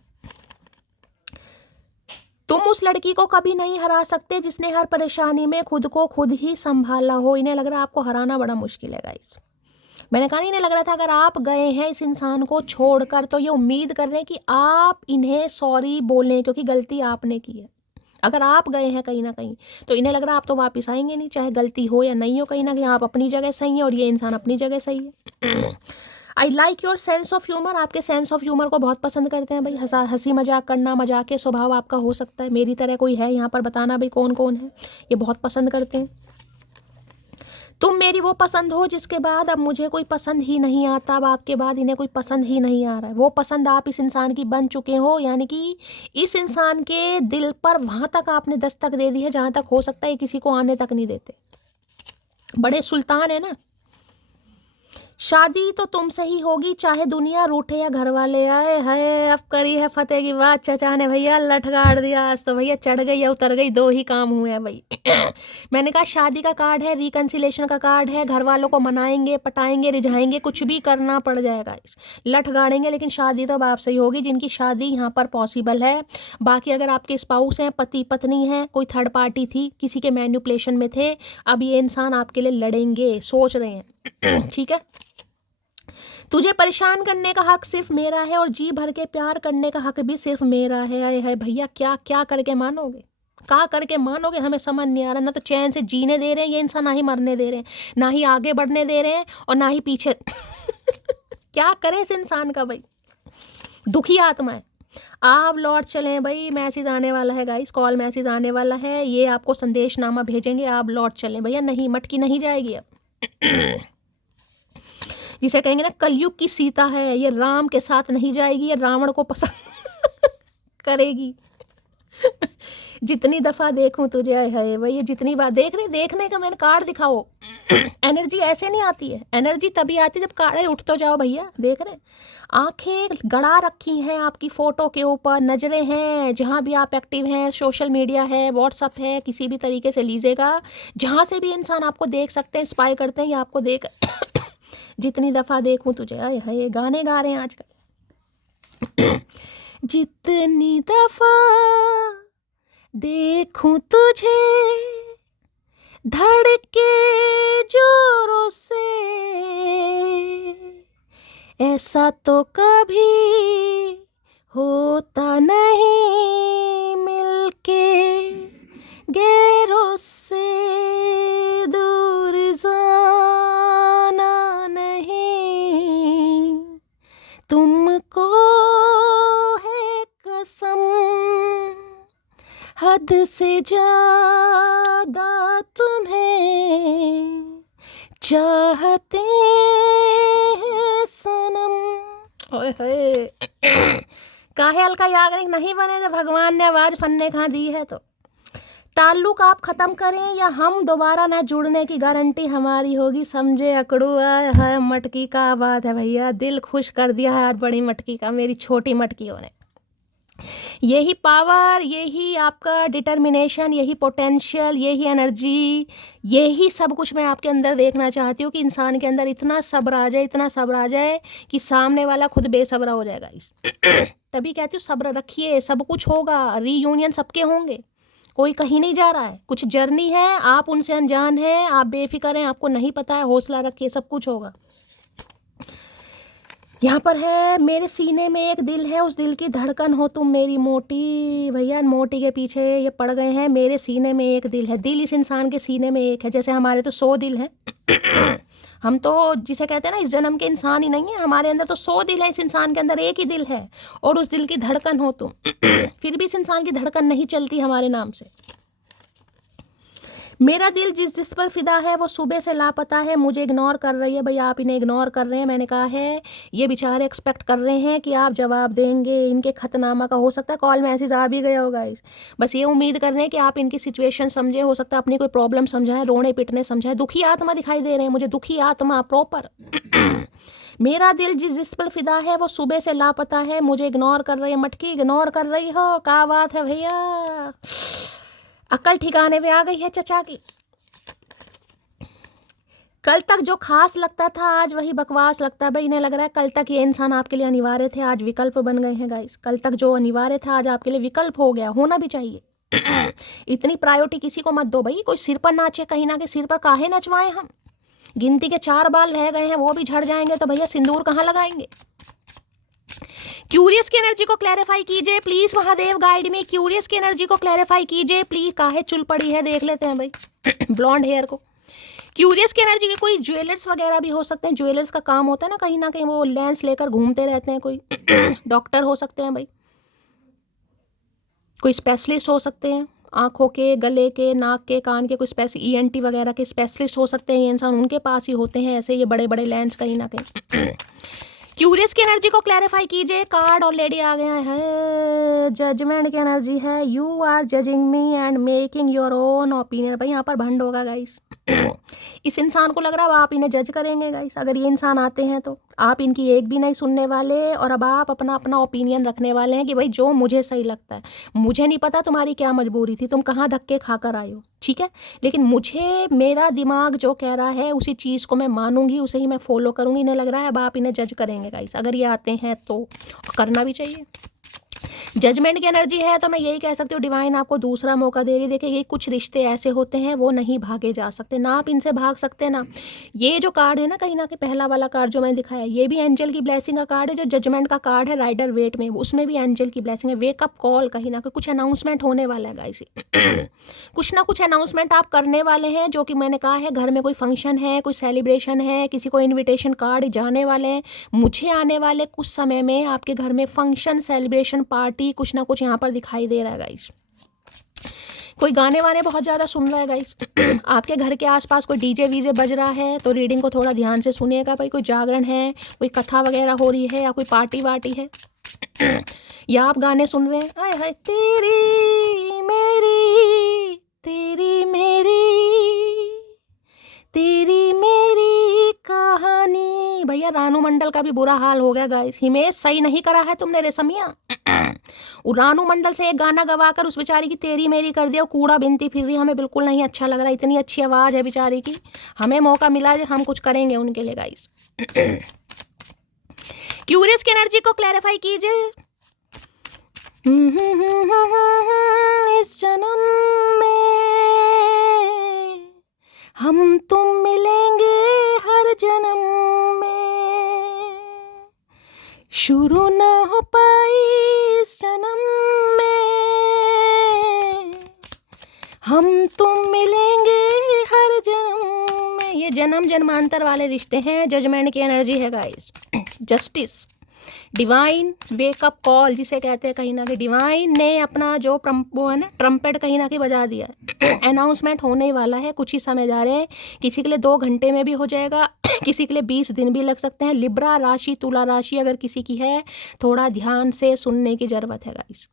तुम उस लड़की को कभी नहीं हरा सकते जिसने हर परेशानी में खुद को खुद ही संभाला हो। इन्हें लग रहा है आपको हराना बड़ा मुश्किल है गाइस। मैंने कहा इन्हें लग रहा था अगर आप गए हैं इस इंसान को छोड़कर तो ये उम्मीद कर रहे हैं कि आप इन्हें सॉरी बोलें, क्योंकि गलती आपने की है। अगर आप गए हैं कहीं ना कहीं तो इन्हें लग रहा है आप तो वापस आएंगे नहीं, चाहे गलती हो या नहीं हो। कहीं ना कहीं आप अपनी जगह सही है और ये इंसान अपनी जगह सही है। I like your sense of humour. आपके सेंस ऑफ ह्यूमर को बहुत पसंद करते हैं भाई। हंसी मजाक करना, मजाक के स्वभाव आपका हो सकता है। मेरी तरह कोई है यहाँ पर, बताना भाई कौन कौन है। ये बहुत पसंद करते हैं। तुम मेरी वो पसंद हो जिसके बाद अब मुझे कोई पसंद ही नहीं आता। अब आपके बाद इन्हें कोई पसंद ही नहीं आ रहा है। वो पसंद आप इस इंसान की बन चुके हो, यानी कि इस इंसान के दिल पर वहाँ तक आपने दस्तक दे दी है जहाँ तक हो सकता है किसी को आने तक नहीं देते। बड़े सुल्तान है ना। शादी तो तुमसे ही होगी चाहे दुनिया रूठे या घर वाले आए। है अब करी है फतेह की बात। चचा ने भैया लठ गाड़ दिया आज तो। भैया चढ़ गई या उतर गई, दो ही काम हुए हैं भाई। मैंने कहा शादी का कार्ड है, रिकन्सिलेशन का कार्ड है। घर वालों को मनाएंगे, पटाएंगे, रिझाएंगे, कुछ भी करना पड़ जाएगा। लठ गाड़ेंगे, लेकिन शादी तो अब आपसे ही होगी जिनकी शादी यहाँ पर पॉसिबल है। बाकी अगर आपके स्पाउस हैं, पति पत्नी हैं, कोई थर्ड पार्टी थी, किसी के मैनिपुलेशन में थे, अब ये इंसान आपके लिए लड़ेंगे, सोच रहे हैं। ठीक है। तुझे परेशान करने का हक सिर्फ मेरा है और जी भर के प्यार करने का हक भी सिर्फ मेरा है। आए है भैया, क्या क्या करके मानोगे, क्या करके मानोगे? हमें समझ नहीं आ रहा। ना तो चैन से जीने दे रहे हैं ये इंसान, ना ही मरने दे रहे हैं, ना ही आगे बढ़ने दे रहे हैं और ना ही पीछे। क्या करें इस इंसान का भाई। दुखी आत्मा है। आप लौट चलें भाई। मैसेज आने वाला है गाइस, कॉल मैसेज आने वाला है। ये आपको संदेशनामा भेजेंगे, आप लौट चलें भैया। नहीं, मटकी नहीं जाएगी अब। जिसे कहेंगे ना कलयुग की सीता है, ये राम के साथ नहीं जाएगी, ये रावण को पसंद करेगी। जितनी दफा देखूं तुझे है भाई, ये जितनी बार देखने का मैंने कार्ड दिखाओ। एनर्जी ऐसे नहीं आती है। एनर्जी तभी आती है जब कार्ड उठ तो जाओ भैया। देख रहे, आंखें गड़ा रखी हैं आपकी फोटो के ऊपर, नजरें हैं जहां भी आप एक्टिव हैं, सोशल मीडिया है, व्हाट्सअप है, किसी भी तरीके से लीजिएगा, जहां से भी इंसान आपको देख सकते हैं, स्पाई करते हैं, या आपको देख। जितनी दफा देखूं तुझे, आए हाय, गाने गा रहे हैं आजकल। जितनी दफा देखूं तुझे धड़के जोरों से, ऐसा तो कभी होता नहीं मिलके गैरों से दूर हद से ज्यादा तुम्हें चाहते हैं सनम। ओए होए काहे अलका याग्निक नहीं बने तो भगवान ने आवाज फन्ने कहाँ दी है। तो ताल्लुक आप ख़त्म करें या हम दोबारा ना जुड़ने की गारंटी हमारी होगी, समझे अकड़ू। आए हाय मटकी का बात है भैया, दिल खुश कर दिया है आज बड़ी मटकी का, मेरी छोटी मटकियों ने। यही पावर, यही आपका डिटर्मिनेशन, यही पोटेंशियल, यही एनर्जी, यही सब कुछ मैं आपके अंदर देखना चाहती हूँ कि इंसान के अंदर इतना सब्र आ जाए, इतना सब्र आ जाए कि सामने वाला खुद बेसब्र हो जाएगा। इस तभी कहती हूँ सब्र रखिए, सब कुछ होगा, रीयूनियन सबके होंगे, कोई कहीं नहीं जा रहा है, कुछ जर्नी है, आप उनसे अनजान हैं, आप बेफिक्र हैं, आपको नहीं पता है, हौसला रखिए, सब कुछ होगा। यहाँ पर है मेरे सीने में एक दिल है, उस दिल की धड़कन हो तुम मेरी मोटी। भैया मोटी के पीछे ये पड़ गए हैं, मेरे सीने में एक दिल है। दिल इस इंसान के सीने में एक है, जैसे हमारे तो 100 दिल हैं। हम तो जिसे कहते हैं ना इस जन्म के इंसान ही नहीं है, हमारे अंदर तो 100 दिल है, इस इंसान के अंदर एक ही दिल है और उस दिल की धड़कन हो तुम। फिर भी इस इंसान की धड़कन नहीं चलती हमारे नाम से। मेरा दिल जिस जिस पर फिदा है वो सुबह से लापता है, मुझे इग्नोर कर रही है। भाई आप इन्हें इग्नोर कर रहे हैं, मैंने कहा है ये बेचारे एक्सपेक्ट कर रहे हैं कि आप जवाब देंगे। इनके खतनामा का हो सकता है कॉल मैसेज आ भी गया होगा। बस ये उम्मीद कर रहे हैं कि आप इनकी सिचुएशन समझे, हो सकता है अपनी कोई प्रॉब्लम समझाएं, रोने पिटने समझाएं। दुखी आत्मा दिखाई दे रहे हैं मुझे, दुखी आत्मा प्रॉपर। मेरा दिल जिस जिस पर फिदा है वो सुबह से लापता है, मुझे इग्नोर कर रही है। मटकी इग्नोर कर रही हो, क्या बात है भैया, अकल ठिकाने पे आ गई है चचा की। कल तक जो खास लगता था आज वही बकवास लगता है। भाई इन्हें लग रहा है कल तक ये इंसान आपके लिए अनिवार्य थे, आज विकल्प बन गए हैं गाइस। कल तक जो अनिवार्य था आज आपके लिए विकल्प हो गया, होना भी चाहिए। इतनी प्रायोरिटी किसी को मत दो भाई, कोई सिर पर नाचे, कहीं ना कहीं सिर पर काहे नचवाए हम। गिनती के 4 बाल रह गए हैं, वो भी झड़ जाएंगे तो भैया सिंदूर कहाँ लगाएंगे। क्यूरियस की एनर्जी को क्लैरिफाई कीजिए प्लीज, महादेव गाइड में। क्यूरियस की एनर्जी को क्लैरिफाई कीजिए प्लीज, काहे चुल पड़ी है देख लेते हैं भाई ब्लॉन्ड हेयर को। क्यूरियस की एनर्जी के कोई ज्वेलर्स वगैरह भी हो सकते हैं, ज्वेलर्स का काम होता है ना कहीं वो लेंस लेकर घूमते रहते हैं। कोई डॉक्टर हो सकते हैं भाई, कोई स्पेशलिस्ट हो सकते हैं, आंखों के, गले के, नाक के, कान के, कोई ENT वगैरह के स्पेशलिस्ट हो सकते हैं ये इंसान, उनके पास ही होते हैं ऐसे ये बड़े बड़े लेंस कहीं ना कहीं। क्यूरियस की एनर्जी को क्लैरिफाई कीजिए। कार्ड ऑलरेडी आ गया है, जजमेंट की एनर्जी है। You are judging me and making your own opinion. भाई यहाँ पर भंड होगा गाइस। इस इंसान को लग रहा है आप इन्हें जज करेंगे गाइस। अगर ये इंसान आते हैं तो आप इनकी एक भी नहीं सुनने वाले और अब आप अपना अपना ओपिनियन रखने वाले हैं कि भाई जो मुझे सही लगता है। मुझे नहीं पता तुम्हारी क्या मजबूरी थी, तुम कहाँ धक्के खाकर आए हो, ठीक है, लेकिन मुझे मेरा दिमाग जो कह रहा है उसी चीज़ को मैं मानूंगी, उसे ही मैं फॉलो करूंगी। इन्हें लग रहा है अब आप इन्हें जज करेंगे गाइस। अगर ये आते हैं तो करना भी चाहिए। जजमेंट की एनर्जी है तो मैं यही कह सकती हूँ डिवाइन आपको दूसरा मौका दे रही है। देखिए ये कुछ रिश्ते ऐसे होते हैं वो नहीं भागे जा सकते, ना आप इनसे भाग सकते ना। ये जो कार्ड है ना कहीं ना कहीं पहला वाला कार्ड जो मैंने दिखाया, ये भी एंजल की ब्लेसिंग का कार्ड है। जो जजमेंट का कार्ड है राइडर वेट में, उसमें भी एंजल की ब्लेसिंग है। वेकअप कॉल, कहीं ना कहीं कुछ अनाउंसमेंट होने वाला है गाइस। कुछ ना कुछ अनाउंसमेंट आप करने वाले हैं, जो कि मैंने कहा है घर में कोई फंक्शन है, कोई सेलिब्रेशन है, किसी को इन्विटेशन कार्ड जाने वाले हैं। मुझे आने वाले कुछ समय में आपके घर में फंक्शन, सेलिब्रेशन, पार्टी कुछ ना कुछ यहाँ पर दिखाई दे रहा है गाइस। कोई गाने वाने बहुत ज़्यादा सुन रहा है गाइस। आपके घर के आसपास कोई डीजे वीजे बज रहा है तो रीडिंग को थोड़ा ध्यान से सुनिएगा भाई। कोई जागरण है, कोई कथा वगैरह हो रही है या कोई पार्टी वार्टी है या आप गाने सुन रहे हैं। आय हाय तेरी मेरी, तेरी मेरी, तेरी मेरी कहानी। भैया रानू मंडल का भी बुरा हाल हो गया गाइस। हिमेश सही नहीं करा है तुमने रेशमिया। रानू मंडल से एक गाना गवाकर उस बेचारी की तेरी मेरी कर दिया, कूड़ा बिनती फिर रही। हमें बिल्कुल नहीं अच्छा लग रहा, इतनी अच्छी आवाज है बेचारी की। हमें मौका मिला है, हम कुछ करेंगे उनके लिए गाइस। क्यूरियस की एनर्जी को क्लैरिफाई कीजिए। इस जन्म में हम तुम मिलेंगे हर जन्म में, शुरू ना हो पाई इस जन्म में, हम तुम मिलेंगे हर जन्म में। ये जन्म जन्मांतर वाले रिश्ते हैं। जजमेंट की एनर्जी है guys, justice. Divine wake up call जिसे कहते हैं, कहीं ना कहीं डिवाइन ने अपना जो वो है ना ट्रम्पेट कहीं ना कहीं बजा दिया है। अनाउंसमेंट होने वाला है, कुछ ही समय जा रहे हैं, किसी के लिए 2 घंटे में भी हो जाएगा, किसी के लिए 20 दिन भी लग सकते हैं। लिब्रा राशि, तुला राशि अगर किसी की है, थोड़ा ध्यान से सुनने की जरूरत है गाइस।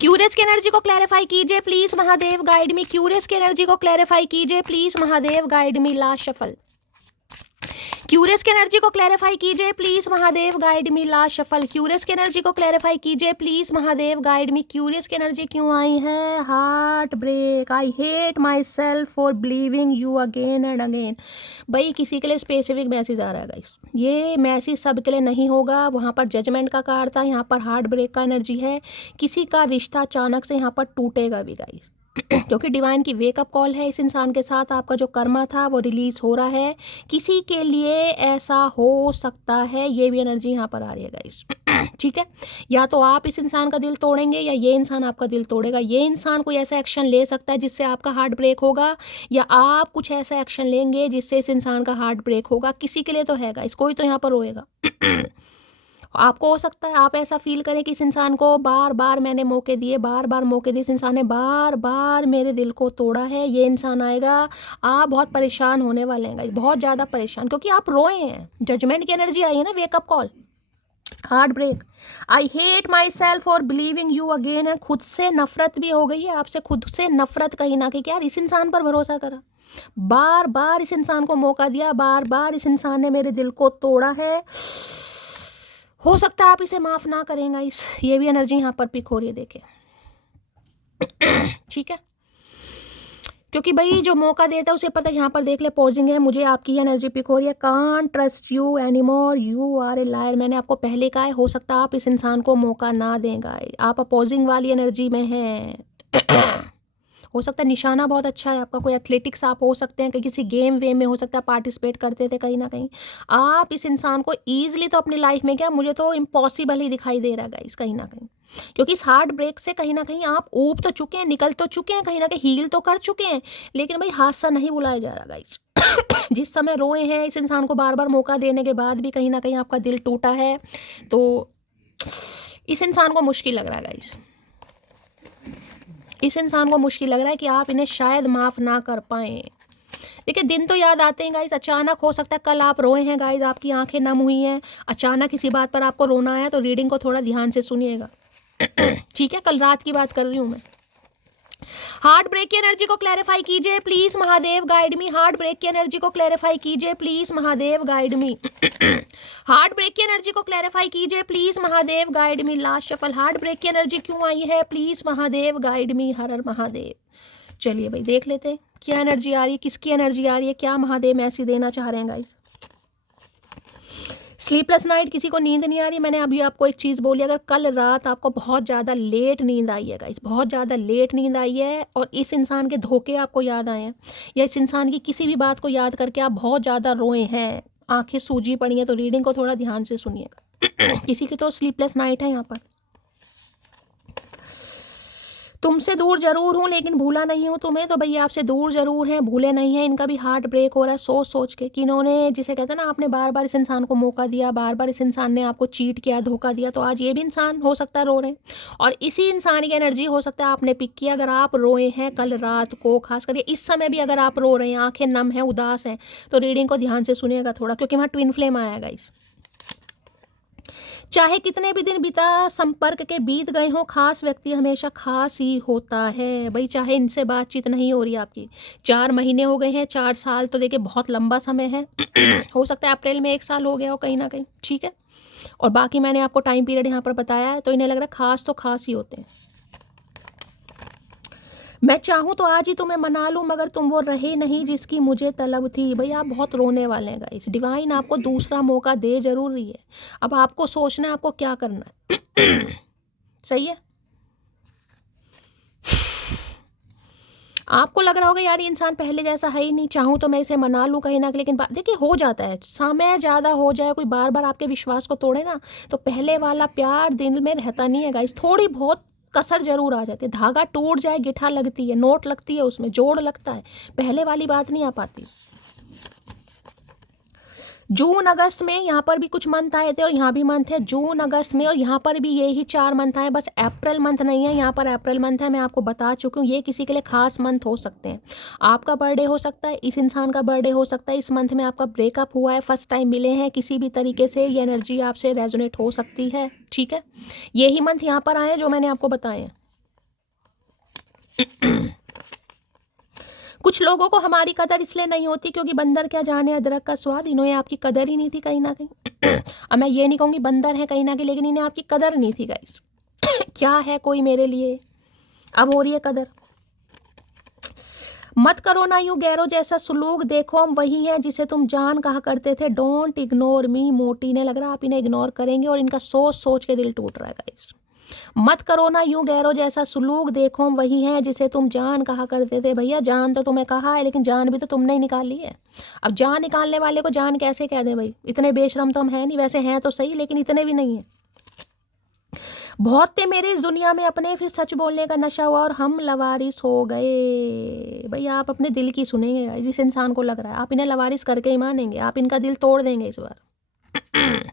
क्यूरियस की एनर्जी को क्लैरिफाई कीजिए please Mahadev, guide me. Curious की एनर्जी को क्लैरिफाई कीजिए please Mahadev, guide me. Last shuffle. Curious की एनर्जी को क्लैरिफाई कीजिए please Mahadev, guide me. Last shuffle. Curious की एनर्जी को क्लैरिफाई कीजिए please Mahadev, guide me. Curious की एनर्जी क्यों आई है? Heart break. I hate my self for believing you again and again. भाई किसी के लिए स्पेसिफिक मैसेज आ रहा है गाइस, ये मैसेज सब के लिए नहीं होगा। वहाँ पर जजमेंट का कार्ड था, यहाँ पर हार्ट ब्रेक का एनर्जी है। किसी का रिश्ता अचानक से यहाँ पर टूटेगा भी गाइस, क्योंकि डिवाइन की वेकअप कॉल है। इस इंसान के साथ आपका जो कर्मा था वो रिलीज हो रहा है। किसी के लिए ऐसा हो सकता है, ये भी एनर्जी यहाँ पर आ रही है गाइस। ठीक है, या तो आप इस इंसान का दिल तोड़ेंगे या ये इंसान आपका दिल तोड़ेगा। ये इंसान कोई ऐसा एक्शन ले सकता है जिससे आपका हार्ट ब्रेक होगा, या आप कुछ ऐसा एक्शन लेंगे जिससे इस इंसान का हार्ट ब्रेक होगा। किसी के लिए तो है गाइस, कोई तो यहाँ पर रोएगा। आपको हो सकता है आप ऐसा फील करें कि इस इंसान को बार बार मैंने मौके दिए, बार बार मौके दिए, इस इंसान ने बार बार मेरे दिल को तोड़ा है। ये इंसान आएगा, आप बहुत परेशान होने वाले हैं, बहुत ज़्यादा परेशान, क्योंकि आप रोए हैं। जजमेंट की एनर्जी आई है ना, wake up call, heart break. I hate my self for believing you again. And खुद से नफरत भी हो गई है आपसे, खुद से नफरत कहीं ना कहीं। यार इस इंसान पर भरोसा करा, बार बार इस इंसान को मौका दिया, बार बार इस इंसान ने मेरे दिल को तोड़ा है। हो सकता है आप इसे माफ ना करेंगे इस, ये भी एनर्जी यहाँ पर पिक हो रही है, देखे। ठीक है, क्योंकि भाई जो मौका देता है उसे पता है। यहाँ पर देख ले, पॉजिंग है, मुझे आपकी एनर्जी पिक हो रही है। Can't trust you any more, you are a liar. मैंने आपको पहले कहा है, हो सकता है आप इस इंसान को मौका ना देंगे, आप अपोजिंग वाली एनर्जी में हैं। हो सकता है निशाना बहुत अच्छा है आपका, कोई एथलेटिक्स आप हो सकते हैं, किसी गेम वेम में हो सकता है पार्टिसिपेट करते थे कहीं ना कहीं। आप इस इंसान को ईजिली तो अपनी लाइफ में, क्या मुझे तो इम्पॉसिबल ही दिखाई दे रहा है गाइस कहीं ना कहीं, क्योंकि इस हार्ट ब्रेक से कहीं ना कहीं आप ऊब तो चुके हैं, निकल तो चुके हैं, कहीं ना कहीं हील तो कर चुके हैं, लेकिन भाई हादसा नहीं बुलाया जा रहा गाइस। जिस समय रोए हैं, इस इंसान को बार बार मौका देने के बाद भी कहीं ना कहीं आपका दिल टूटा है, तो इस इंसान को मुश्किल लग रहा है गाइस। इस इंसान को मुश्किल लग रहा है कि आप इन्हें शायद माफ़ ना कर पाएँ। देखिए दिन तो याद आते हैं गाइस, अचानक हो सकता है कल आप रोए हैं गाइस, आपकी आंखें नम हुई हैं, अचानक किसी बात पर आपको रोना आया, तो रीडिंग को थोड़ा ध्यान से सुनिएगा। ठीक है, कल रात की बात कर रही हूँ मैं। हार्ट ब्रेक की एनर्जी को क्लैरिफाई कीजिए please Mahadev, guide me. Heart break की एनर्जी को क्लैरिफाई कीजिए please Mahadev, guide me. Heart break की एनर्जी को क्लैरिफाई कीजिए please Mahadev, guide me. Last shuffle. Heart break की एनर्जी क्यों आई है प्लीज महादेव, गाइड मी। हर हर महादेव। चलिए भाई देख लेते हैं क्या एनर्जी आ रही है, किसकी एनर्जी आ रही है, क्या महादेव मैसेज देना चाह रहे हैं गाइस। स्लीपलेस नाइट, किसी को नींद नहीं आ रही। मैंने अभी आपको एक चीज़ बोली, अगर कल रात आपको बहुत ज़्यादा लेट नींद आई है गाइस, बहुत ज़्यादा लेट नींद आई है, और इस इंसान के धोखे आपको याद आए हैं, या इस इंसान की किसी भी बात को याद करके आप बहुत ज़्यादा रोए हैं, आंखें सूजी पड़ी हैं, तो रीडिंग को थोड़ा ध्यान से सुनिएगा। किसी की तो स्लीपलेस नाइट है यहाँ पर। तुमसे दूर जरूर हूँ लेकिन भूला नहीं हूँ तुम्हें, तो भैया आपसे दूर जरूर हैं, भूले नहीं हैं। इनका भी हार्ट ब्रेक हो रहा है सोच सोच के कि इन्होंने, जिसे कहते हैं ना, आपने बार बार इस इंसान को मौका दिया, बार बार इस इंसान ने आपको चीट किया, धोखा दिया, तो आज ये भी इंसान हो सकता है रो रहे हैं, और इसी इंसान की एनर्जी हो सकता है आपने पिक किया। अगर आप रोए हैं कल रात को, खास करके इस समय भी अगर आप रो रहे हैं, आंखें नम हैं, उदास हैं, तो रीडिंग को ध्यान से सुनिएगा थोड़ा, क्योंकि वहाँ ट्विन फ्लेम आया गाइस। चाहे कितने भी दिन बिता संपर्क के बीत गए हों, खास व्यक्ति हमेशा खास ही होता है भाई। चाहे इनसे बातचीत नहीं हो रही आपकी, 4 महीने हो गए हैं, 4 साल तो देखिए बहुत लंबा समय है। हो सकता है अप्रैल में 1 साल हो गया हो कहीं ना कहीं, ठीक है। और बाकी मैंने आपको टाइम पीरियड यहाँ पर बताया है, तो इन्हें लग रहा है खास तो खास ही होते हैं। मैं चाहूँ तो आज ही तुम्हें मना लूँ, मगर तुम वो रहे नहीं जिसकी मुझे तलब थी। भाई आप बहुत रोने वाले हैं गाइस, डिवाइन आपको दूसरा मौका दे जरूर रही है। अब आपको सोचना है आपको क्या करना है। सही है, आपको लग रहा होगा यार ये इंसान पहले जैसा है ही नहीं, चाहूँ तो मैं इसे मना लूँ कहीं ना कहीं, लेकिन देखिए हो जाता है, समय ज़्यादा हो जाए, कोई बार बार आपके विश्वास को तोड़े ना, तो पहले वाला प्यार दिल में रहता नहीं है गाइस, थोड़ी बहुत कसर जरूर आ जाती है। धागा टूट जाए, गिठा लगती है, नोट लगती है, उसमें जोड़ लगता है, पहले वाली बात नहीं आ पाती। जून अगस्त में यहाँ पर भी कुछ मंथ आए थे और यहाँ भी मंथ है जून अगस्त में, और यहाँ पर भी यही 4 मंथ आए, बस अप्रैल मंथ नहीं है। यहाँ पर अप्रैल मंथ है, मैं आपको बता चुकी हूँ। ये किसी के लिए खास मंथ हो सकते हैं। आपका बर्थडे हो सकता है, इस इंसान का बर्थडे हो सकता है, इस मंथ में आपका ब्रेकअप हुआ है, फर्स्ट टाइम मिले हैं, किसी भी तरीके से ये एनर्जी आपसे रेजोनेट हो सकती है। ठीक है, यही मंथ यहाँ पर आए जो मैंने आपको बताए हैं। कुछ लोगों को हमारी कदर इसलिए नहीं होती क्योंकि बंदर क्या जाने अदरक का स्वाद, इन्हें आपकी कदर ही नहीं थी कहीं ना कहीं। अब मैं ये नहीं कहूँगी बंदर है कहीं ना कहीं, लेकिन इन्हें आपकी कदर नहीं थी गाइस। क्या है कोई मेरे लिए, अब हो रही है कदर। मत करो ना यूं गैरों जैसा सुलूक, देखो हम वही हैं जिसे तुम जान कहा करते थे। Don't ignore me. मोटी ने लग रहा आप इन्हें इग्नोर करेंगे और इनका सोच सोच के दिल टूट रहा है गाइस। मत करो ना यूं गैरों जैसा सुलूक, देखो हम वही हैं जिसे तुम जान कहा करते थे। भैया जान तो तुम्हें कहा है, लेकिन जान भी तो तुमने ही निकाली है। अब जान निकालने वाले को जान कैसे कह दें भाई, इतने बेशरम तो हम हैं नहीं, वैसे हैं तो सही लेकिन इतने भी नहीं है। बहुत थे मेरे इस दुनिया में अपने, फिर सच बोलने का नशा हुआ और हम लवारिस हो गए। भाई आप अपने दिल की सुनेंगे, जिस इंसान को लग रहा है आप इन्हें लवारिस करके ही मानेंगे, आप इनका दिल तोड़ देंगे इस बार।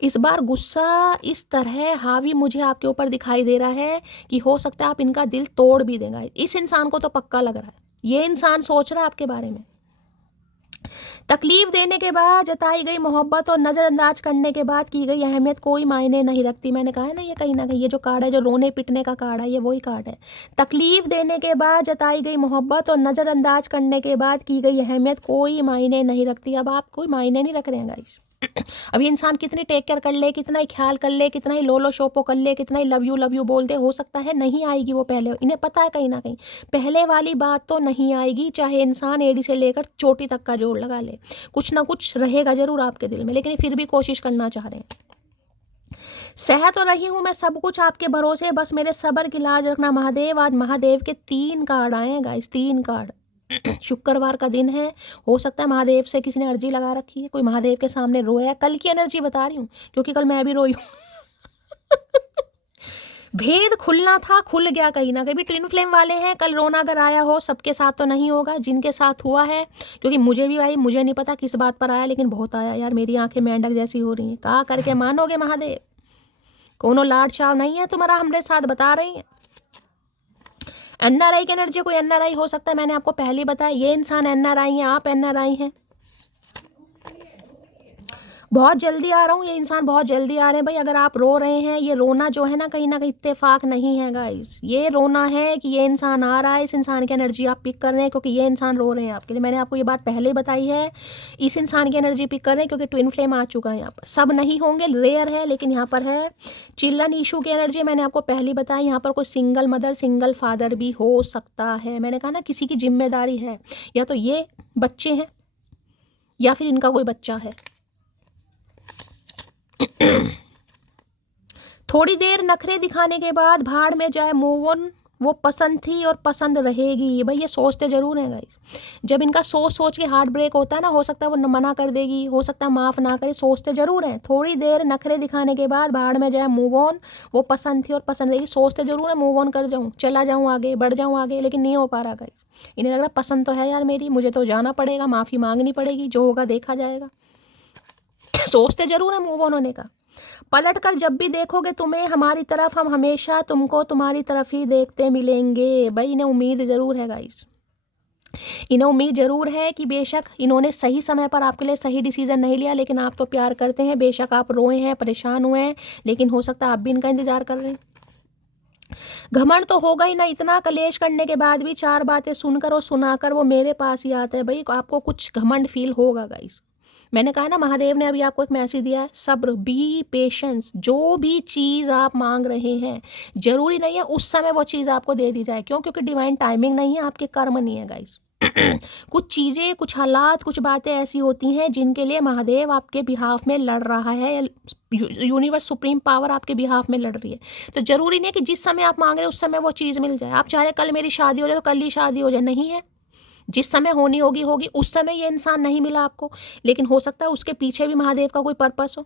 इस बार गुस्सा इस तरह हावी मुझे आपके ऊपर दिखाई दे रहा है कि हो सकता है आप इनका दिल तोड़ भी देगा। इस इंसान को तो पक्का लग रहा है, ये इंसान सोच रहा है आपके बारे में। तकलीफ देने के बाद जताई गई मोहब्बत और नज़रअंदाज करने के बाद की गई अहमियत कोई मायने नहीं रखती। मैंने कहा है ना, ये कहीं ना कहीं ये जो कार्ड है, जो रोने पिटने का कार्ड है, ये वही कार्ड है। तकलीफ देने के बाद जताई गई मोहब्बत और नज़रअंदाज करने के बाद की गई अहमियत कोई मायने नहीं रखती। अब आप कोई मायने नहीं रख रहे हैं गाइस। अभी इंसान कितनी टेक केयर कर ले, कितना ही ख्याल कर ले, कितना ही लोलो शोपो कर ले, कितना ही लव यू बोल दे, हो सकता है नहीं आएगी वो पहले। इन्हें पता है कहीं ना कहीं पहले वाली बात तो नहीं आएगी, चाहे इंसान एड़ी से लेकर चोटी तक का जोड़ लगा ले, कुछ ना कुछ रहेगा जरूर आपके दिल में, लेकिन फिर भी कोशिश करना चाह रहे हैं। सह तो रही हूँ मैं सब कुछ आपके भरोसे, बस मेरे सब्र की लाज रखना महादेव। आज महादेव के 3 कार्ड आए हैं गाइस, 3 कार्ड। शुक्रवार का दिन है, हो सकता है महादेव से किसी ने अर्जी लगा रखी है, कोई महादेव के सामने रोया। कल की एनर्जी बता रही हूँ क्योंकि कल मैं भी रोई हूँ। भेद खुलना था, खुल गया कहीं ना कहीं। ट्विन फ्लेम वाले हैं, कल रोना अगर आया हो, सबके साथ तो नहीं होगा, जिनके साथ हुआ है, क्योंकि मुझे भी आई, मुझे नहीं पता किस बात पर आया लेकिन बहुत आया यार। मेरी आंखें मेंढक जैसी हो रही हैं। कहा करके मानोगे महादेव, कोनो लाड शाव नहीं है तुम्हारा हमारे साथ, बता रही हैं। एनआरआई की एनर्जी, कोई एनआरआई हो सकता है, मैंने आपको पहले ही बताया, ये इंसान एनआरआई है, आप एनआरआई हैं। बहुत जल्दी आ रहा हूँ, ये इंसान बहुत जल्दी आ रहे हैं भाई। अगर आप रो रहे हैं, ये रोना जो है ना कहीं इत्तेफाक नहीं है गाइस। ये रोना है कि ये इंसान आ रहा है, इस इंसान की एनर्जी आप पिक कर रहे हैं क्योंकि ये इंसान रो रहे हैं आपके लिए। मैंने आपको ये बात पहले ही बताई है, इस इंसान की एनर्जी पिक कर रहे हैं क्योंकि ट्विन फ्लेम आ चुका है यहाँ पर। सब नहीं होंगे, रेयर है, लेकिन यहाँ पर है। चिल्ड्रन इशू की एनर्जी मैंने आपको पहले बताई, यहाँ पर कोई सिंगल मदर सिंगल फादर भी हो सकता है। मैंने कहा ना किसी की जिम्मेदारी है, या तो ये बच्चे हैं या फिर इनका कोई बच्चा है। थोड़ी देर नखरे दिखाने के बाद भाड़ में जाए, मूव ऑन। वो पसंद थी और पसंद रहेगी। भाई ये सोचते जरूर हैं गाइस। जब इनका सोच सोच के हार्ट ब्रेक होता है ना, हो सकता है वो मना कर देगी, हो सकता है माफ़ ना करे, सोचते जरूर हैं। थोड़ी देर नखरे दिखाने के बाद भाड़ में जाए, मूव ऑन। वो पसंद थी और पसंद रहेगी, सोचते जरूर है मूव ऑन कर जाऊँ, चला जाऊँ आगे, बढ़ जाऊँ आगे, लेकिन नहीं हो पा रहा गाइस। इन्हें लग रहा पसंद तो है यार मेरी, मुझे तो जाना पड़ेगा, माफ़ी मांगनी पड़ेगी, जो होगा देखा जाएगा। सोचते जरूर है मूव ऑन होने का। पलट कर जब भी देखोगे तुम्हें हमारी तरफ, हम हमेशा तुमको तुम्हारी तरफ ही देखते मिलेंगे। भाई इन्हें उम्मीद ज़रूर है गाइस, इन्हें उम्मीद ज़रूर है कि बेशक इन्होंने सही समय पर आपके लिए सही डिसीजन नहीं लिया, लेकिन आप तो प्यार करते हैं। बेशक आप रोए हैं, परेशान हुए हैं, लेकिन हो सकता है आप भी इनका इंतजार कर रहे हैं। घमंड तो होगा ही ना, इतना कलेश करने के बाद भी 4 बातें सुनकर और सुनाकर वो मेरे पास ही आता है। भाई आपको कुछ घमंड फील होगा गाइस। मैंने कहा ना, महादेव ने अभी आपको एक मैसेज दिया है, सब्र, बी पेशेंस। जो भी चीज़ आप मांग रहे हैं जरूरी नहीं है उस समय वो चीज़ आपको दे दी जाए। क्यों? क्योंकि डिवाइन टाइमिंग नहीं है, आपके कर्म नहीं है गाइस। कुछ चीज़ें, कुछ हालात, कुछ बातें ऐसी होती हैं जिनके लिए महादेव आपके बिहाफ में लड़ रहा है, यूनिवर्स सुप्रीम पावर आपके बिहाफ में लड़ रही है। तो जरूरी नहीं है कि जिस समय आप मांग रहे हैं उस समय वो चीज़ मिल जाए। आप चाह रहे कल मेरी शादी हो जाए तो कल ही शादी हो जाए, नहीं है। जिस समय होनी होगी होगी, उस समय ये इंसान नहीं मिला आपको, लेकिन हो सकता है उसके पीछे भी महादेव का कोई पर्पस हो।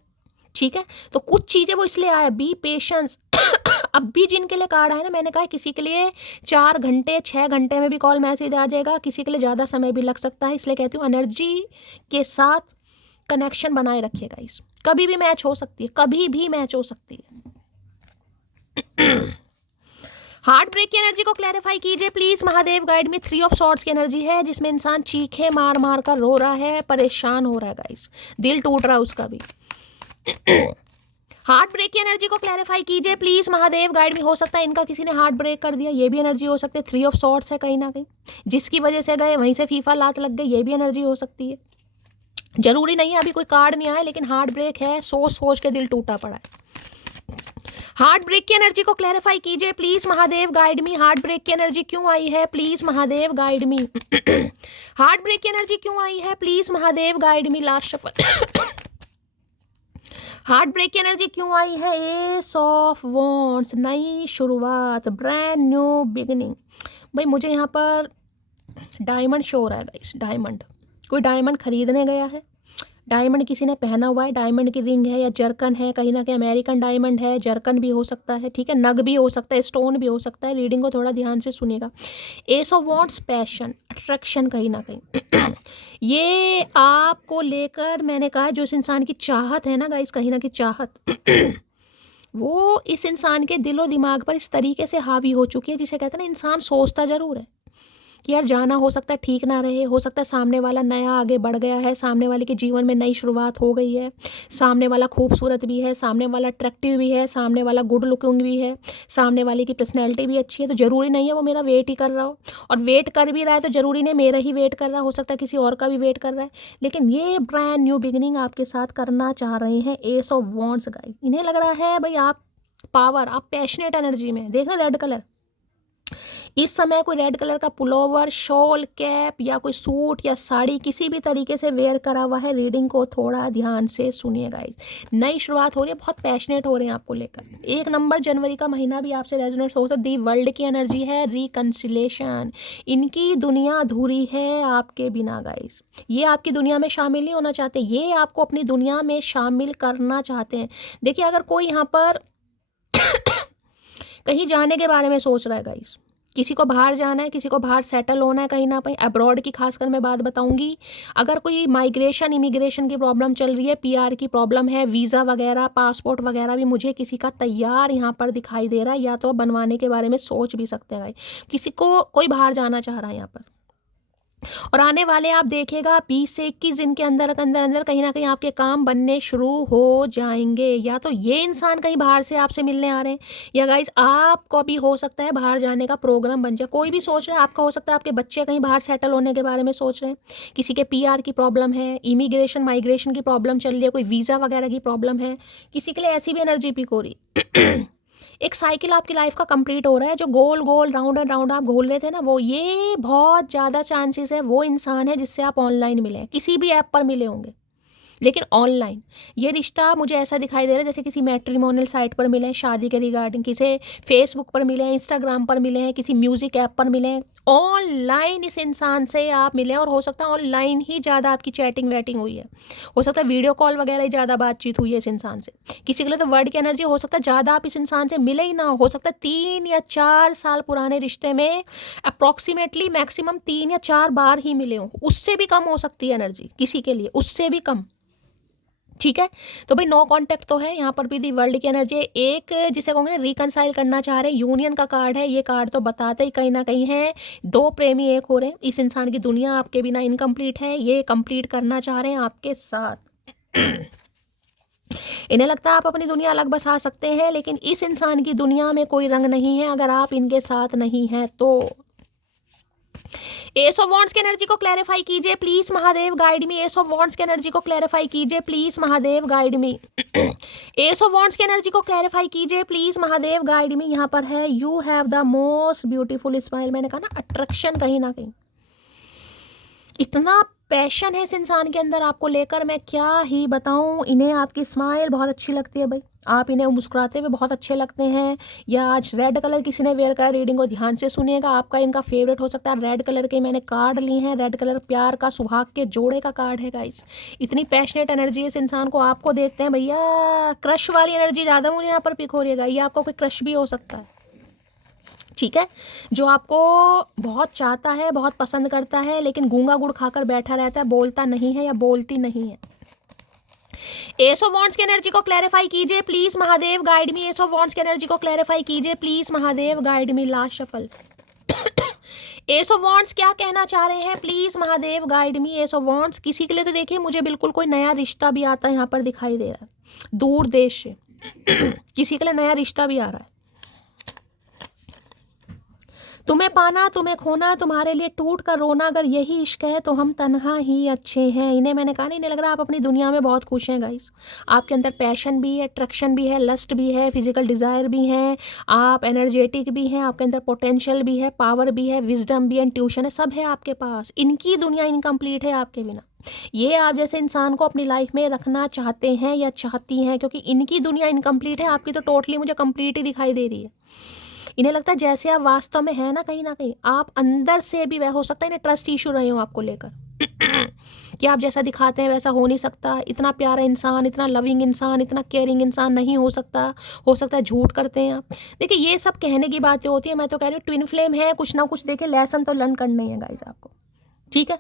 ठीक है, तो कुछ चीज़ें वो इसलिए आया, बी पेशेंस। अब भी जिनके लिए कार्ड है ना, मैंने कहा किसी के लिए 4 घंटे 6 घंटे में भी कॉल मैसेज आ जाएगा, किसी के लिए ज़्यादा समय भी लग सकता है। इसलिए कहती हूँ एनर्जी के साथ कनेक्शन बनाए रखिए गाइस, कभी भी मैच हो सकती है, कभी भी मैच हो सकती है। हार्ट ब्रेक की एनर्जी को क्लैरिफाई कीजिए प्लीज महादेव गाइड में। 3 ऑफ सॉर्ड्स की एनर्जी है जिसमें इंसान चीखे मार मार कर रो रहा है, परेशान हो रहा है गाइस, दिल टूट रहा है उसका भी। हार्ट ब्रेक की एनर्जी को क्लैरिफाई कीजिए प्लीज महादेव गाइड में। हो सकता है इनका किसी ने हार्ट ब्रेक कर दिया, ये भी एनर्जी हो सकती है। 3 ऑफ सॉर्ड्स है कहीं ना कहीं, जिसकी वजह से गए वहीं से फीफा लात लग गई, ये भी एनर्जी हो सकती है। जरूरी नहीं है, अभी कोई कार्ड नहीं आया, लेकिन हार्ट ब्रेक है, सोच सोच के दिल टूटा पड़ा है। हार्ट ब्रेक की एनर्जी को क्लैरिफाई कीजिए please Mahadev guide me. Heart break की एनर्जी क्यों आई है please Mahadev guide me. Heart break की एनर्जी क्यों आई है please Mahadev guide me. Last shuffle. Heart break की एनर्जी क्यों आई है। एस ऑफ वॉन्ड्स, नई शुरुआत, ब्रांड न्यू बिगिनिंग। भाई मुझे यहाँ पर डायमंड शो हो रहा है गाइस, डायमंड, कोई डायमंड खरीदने गया है, डायमंड किसी ने पहना हुआ है, डायमंड की रिंग है या जर्कन है, कहीं ना कहीं अमेरिकन डायमंड है, जर्कन भी हो सकता है, ठीक है, नग भी हो सकता है, स्टोन भी हो सकता है। रीडिंग को थोड़ा ध्यान से सुनिएगा। S of wands, passion, attraction, कहीं ना कहीं ये आपको लेकर मैंने कहा, जो इस इंसान की चाहत है ना गाइस, कहीं ना कहीं चाहत वो इस इंसान के दिल और दिमाग पर इस तरीके से हावी हो चुकी है, जिसे कहते हैं ना, इंसान सोचता जरूर है कि यार जाना हो सकता है ठीक ना रहे, हो सकता है सामने वाला नया आगे बढ़ गया है, सामने वाले के जीवन में नई शुरुआत हो गई है, सामने वाला खूबसूरत भी है, सामने वाला अट्रैक्टिव भी है, सामने वाला गुड लुकिंग भी है, सामने वाले की पर्सनैलिटी भी अच्छी है। तो ज़रूरी नहीं है वो मेरा वेट ही कर रहा हो, और वेट कर भी रहा है तो ज़रूरी नहीं मेरा ही वेट कर रहा हो सकता है किसी और का भी वेट कर रहा है, लेकिन ये ब्रांड न्यू बिगिनिंग आपके साथ करना चाह रहे हैं। एस ऑफ वॉन्ड्स गाइस, इन्हें लग रहा है भाई आप पावर, आप पैशनेट एनर्जी में। देख रहे रेड कलर, इस समय कोई रेड कलर का पुलोवर, शॉल, कैप या कोई सूट या साड़ी किसी भी तरीके से वेयर करा हुआ है। रीडिंग को थोड़ा ध्यान से सुनिए गाइस, नई शुरुआत हो रही है, बहुत पैशनेट हो रहे हैं आपको लेकर। 1 नंबर जनवरी का महीना भी आपसे रेजोनेट हो सकता है। दी वर्ल्ड की एनर्जी है, रिकंसिलेशन, इनकी दुनिया अधूरी है आपके बिना गाइस, ये आपकी दुनिया में शामिल नहीं होना चाहते, ये आपको अपनी दुनिया में शामिल करना चाहते हैं। देखिए अगर कोई यहाँ पर कहीं जाने के बारे में सोच रहा है गाइस, किसी को बाहर जाना है, किसी को बाहर सेटल होना है, कहीं ना कहीं अब्रॉड की खासकर मैं बात बताऊंगी। अगर कोई माइग्रेशन, इमिग्रेशन की प्रॉब्लम चल रही है, पीआर की प्रॉब्लम है, वीज़ा वगैरह, पासपोर्ट वगैरह भी मुझे किसी का तैयार यहाँ पर दिखाई दे रहा है, या तो बनवाने के बारे में सोच भी सकते हैं। किसी को कोई बाहर जाना चाह रहा है यहाँ पर, और आने वाले आप देखेगा 20 से 21 दिन के अंदर कहीं ना कहीं आपके काम बनने शुरू हो जाएंगे। या तो ये इंसान कहीं बाहर से आपसे मिलने आ रहे हैं, या गाइज आपको भी हो सकता है बाहर जाने का प्रोग्राम बन जाए। कोई भी सोच रहा है, आपका हो सकता है आपके बच्चे कहीं बाहर सेटल होने के बारे में सोच रहे हैं, किसी के पीआर की प्रॉब्लम है, इमिग्रेशन माइग्रेशन की प्रॉब्लम चल रही है, कोई वीज़ा वगैरह की प्रॉब्लम है, किसी के लिए ऐसी भी एनर्जी पिक हो रही। एक साइकिल आपकी लाइफ का कंप्लीट हो रहा है, जो गोल गोल राउंड एंड राउंड आप घूम रहे थे ना, वो ये बहुत ज़्यादा चांसेस है वो इंसान है जिससे आप ऑनलाइन मिले हैं, किसी भी ऐप पर मिले होंगे, लेकिन ऑनलाइन ये रिश्ता मुझे ऐसा दिखाई दे रहा है जैसे किसी मैट्रिमोनियल साइट पर मिले हैं शादी के रिगार्डिंग, किसी फेसबुक पर मिले हैं, इंस्टाग्राम पर मिले हैं, किसी म्यूजिक ऐप पर मिले हैं, ऑनलाइन इस इंसान से आप मिले हैं। और हो सकता है ऑनलाइन ही ज़्यादा आपकी चैटिंग वैटिंग हुई है, हो सकता है वीडियो कॉल वगैरह ही ज़्यादा बातचीत हुई है इस इंसान से। किसी के लिए तो वर्ड की एनर्जी, हो सकता है ज़्यादा आप इस इंसान से मिले ही ना हो सकता है 3 या 4 साल पुराने रिश्ते में अप्रॉक्सीमेटली मैक्सिमम 3 या 4 बार ही मिले हो, उससे भी कम हो सकती है एनर्जी किसी के लिए, उससे भी कम, ठीक है। तो भाई नो कांटेक्ट तो है यहाँ पर भी। दी वर्ल्ड की एनर्जी एक जिसे कहोगे रिकनसाइल करना चाह रहे हैं, यूनियन का कार्ड है ये कार्ड, तो बताते ही कहीं ना कहीं है 2 प्रेमी एक हो रहे हैं। इस इंसान की दुनिया आपके बिना इनकम्प्लीट है, ये कंप्लीट करना चाह रहे हैं आपके साथ। इन्हें लगता है आप अपनी दुनिया अलग बसा सकते हैं, लेकिन इस इंसान की दुनिया में कोई रंग नहीं है अगर आप इनके साथ नहीं हैं तो। एस ऑफ वॉन्ड्स की एनर्जी को क्लैरिफाई कीजिए please Mahadev guide me. S of wands की एनर्जी को क्लैरिफाई कीजिए please Mahadev guide me. S of wands की एनर्जी को क्लैरिफाई कीजिए प्लीज महादेव गाइड मी। यहाँ पर है you have the most beautiful smile. मैंने कहा ना अट्रैक्शन, कहीं ना कहीं इतना पैशन है इस इंसान के अंदर आपको लेकर, मैं क्या ही बताऊं। इन्हें आपकी स्माइल बहुत अच्छी लगती है भाई, आप इन्हें मुस्कुराते हुए बहुत अच्छे लगते हैं। या आज रेड कलर किसी ने वेयर करा, रीडिंग को ध्यान से सुनिएगा, आपका इनका फेवरेट हो सकता है। रेड कलर के मैंने कार्ड लिए हैं, रेड कलर प्यार का, सुहाग के जोड़े का कार्ड है गाइस। इतनी पैशनेट एनर्जी है इस इंसान को, आपको देखते हैं भैया क्रश वाली एनर्जी ज़्यादा मुझे यहाँ पर पिक हो रही है। ये आपको कोई क्रश भी हो सकता है, ठीक है, जो आपको बहुत चाहता है, बहुत पसंद करता है, लेकिन गूंगा गुड़ खाकर बैठा रहता है, बोलता नहीं है या बोलती नहीं है। एस ऑफ वॉन्ड्स की एनर्जी को क्लैरिफाई कीजिए please Mahadev, guide me. S of wands की एनर्जी को क्लैरिफाई कीजिए please Mahadev, guide me. Last shuffle. S of wands क्या कहना चाह रहे हैं please Mahadev, guide me. S of wands किसी के लिए तो देखिए मुझे बिल्कुल कोई नया रिश्ता भी आता है यहाँ पर दिखाई दे रहा है, दूर देश से किसी के लिए नया रिश्ता भी आ रहा है। तुम्हें पाना तुम्हें खोना, तुम्हारे लिए टूट कर रोना, अगर यही इश्क है तो हम तन्हा ही अच्छे हैं। इन्हें मैंने कहा नहीं लग रहा आप अपनी दुनिया में बहुत खुश हैं गाइस। आपके अंदर पैशन भी है, अट्रैक्शन भी है, लस्ट भी है, फिजिकल डिज़ायर भी है, आप एनर्जेटिक भी हैं, आपके अंदर पोटेंशियल भी है, पावर भी है, विजडम भी है, ट्यूशन है, सब है आपके पास। इनकी दुनिया इनकम्प्लीट है आपके बिना। ये आप जैसे इंसान को अपनी लाइफ में रखना चाहते हैं या चाहती हैं, क्योंकि इनकी दुनिया इनकम्प्लीट है, आपकी तो टोटली मुझे कंप्लीट ही दिखाई दे रही है। इन्हें लगता है जैसे आप वास्तव में है ना कहीं ना कहीं आप अंदर से भी वह हो सकता है इन्हें ट्रस्ट इशू रहे हो आपको लेकर कि आप जैसा दिखाते हैं वैसा हो नहीं सकता, इतना प्यारा इंसान, इतना लविंग इंसान, इतना केयरिंग इंसान नहीं हो सकता है झूठ करते हैं आप। देखिए ये सब कहने की बातें होती है, मैं तो कह रही हूँ ट्विन फ्लेम है, कुछ ना कुछ देखिए लेसन तो लर्न करना ही है गाइस आपको, ठीक है।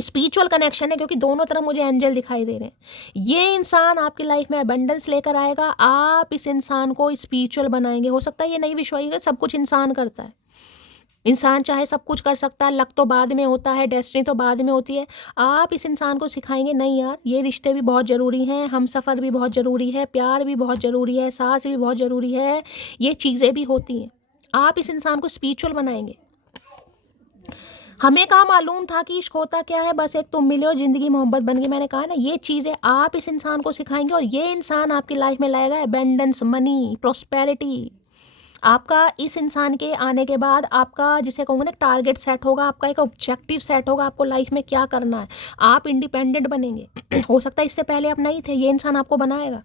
स्पिरिचुअल कनेक्शन है क्योंकि दोनों तरफ मुझे एंजल दिखाई दे रहे हैं। ये इंसान आपकी लाइफ में अबंडेंस लेकर आएगा, आप इस इंसान को स्पिरिचुअल बनाएंगे। हो सकता है ये नहीं विश्वास सब कुछ इंसान करता है, इंसान चाहे सब कुछ कर सकता है, लक तो बाद में होता है, डेस्टिनी तो बाद में होती है। आप इस इंसान को सिखाएंगे नहीं यार ये रिश्ते भी बहुत ज़रूरी हैं, हम सफ़र भी बहुत ज़रूरी है, प्यार भी बहुत ज़रूरी है, सास भी बहुत ज़रूरी है, ये चीज़ें भी होती हैं। आप इस इंसान को स्पिरिचुअल बनाएंगे। हमें कहाँ मालूम था कि इश्क होता क्या है, बस एक तुम मिले और ज़िंदगी मोहब्बत बन गई। मैंने कहा ना ये चीज़ें आप इस इंसान को सिखाएंगे और ये इंसान आपकी लाइफ में लाएगा एबेंडेंस, मनी, प्रॉस्पेरिटी। आपका इस इंसान के आने के बाद आपका जिसे कहूँगा ना टारगेट सेट होगा, आपका एक ऑब्जेक्टिव सेट होगा, आपको लाइफ में क्या करना है, आप इंडिपेंडेंट बनेंगे। हो सकता है इससे पहले आप नहीं थे, ये इंसान आपको बनाएगा।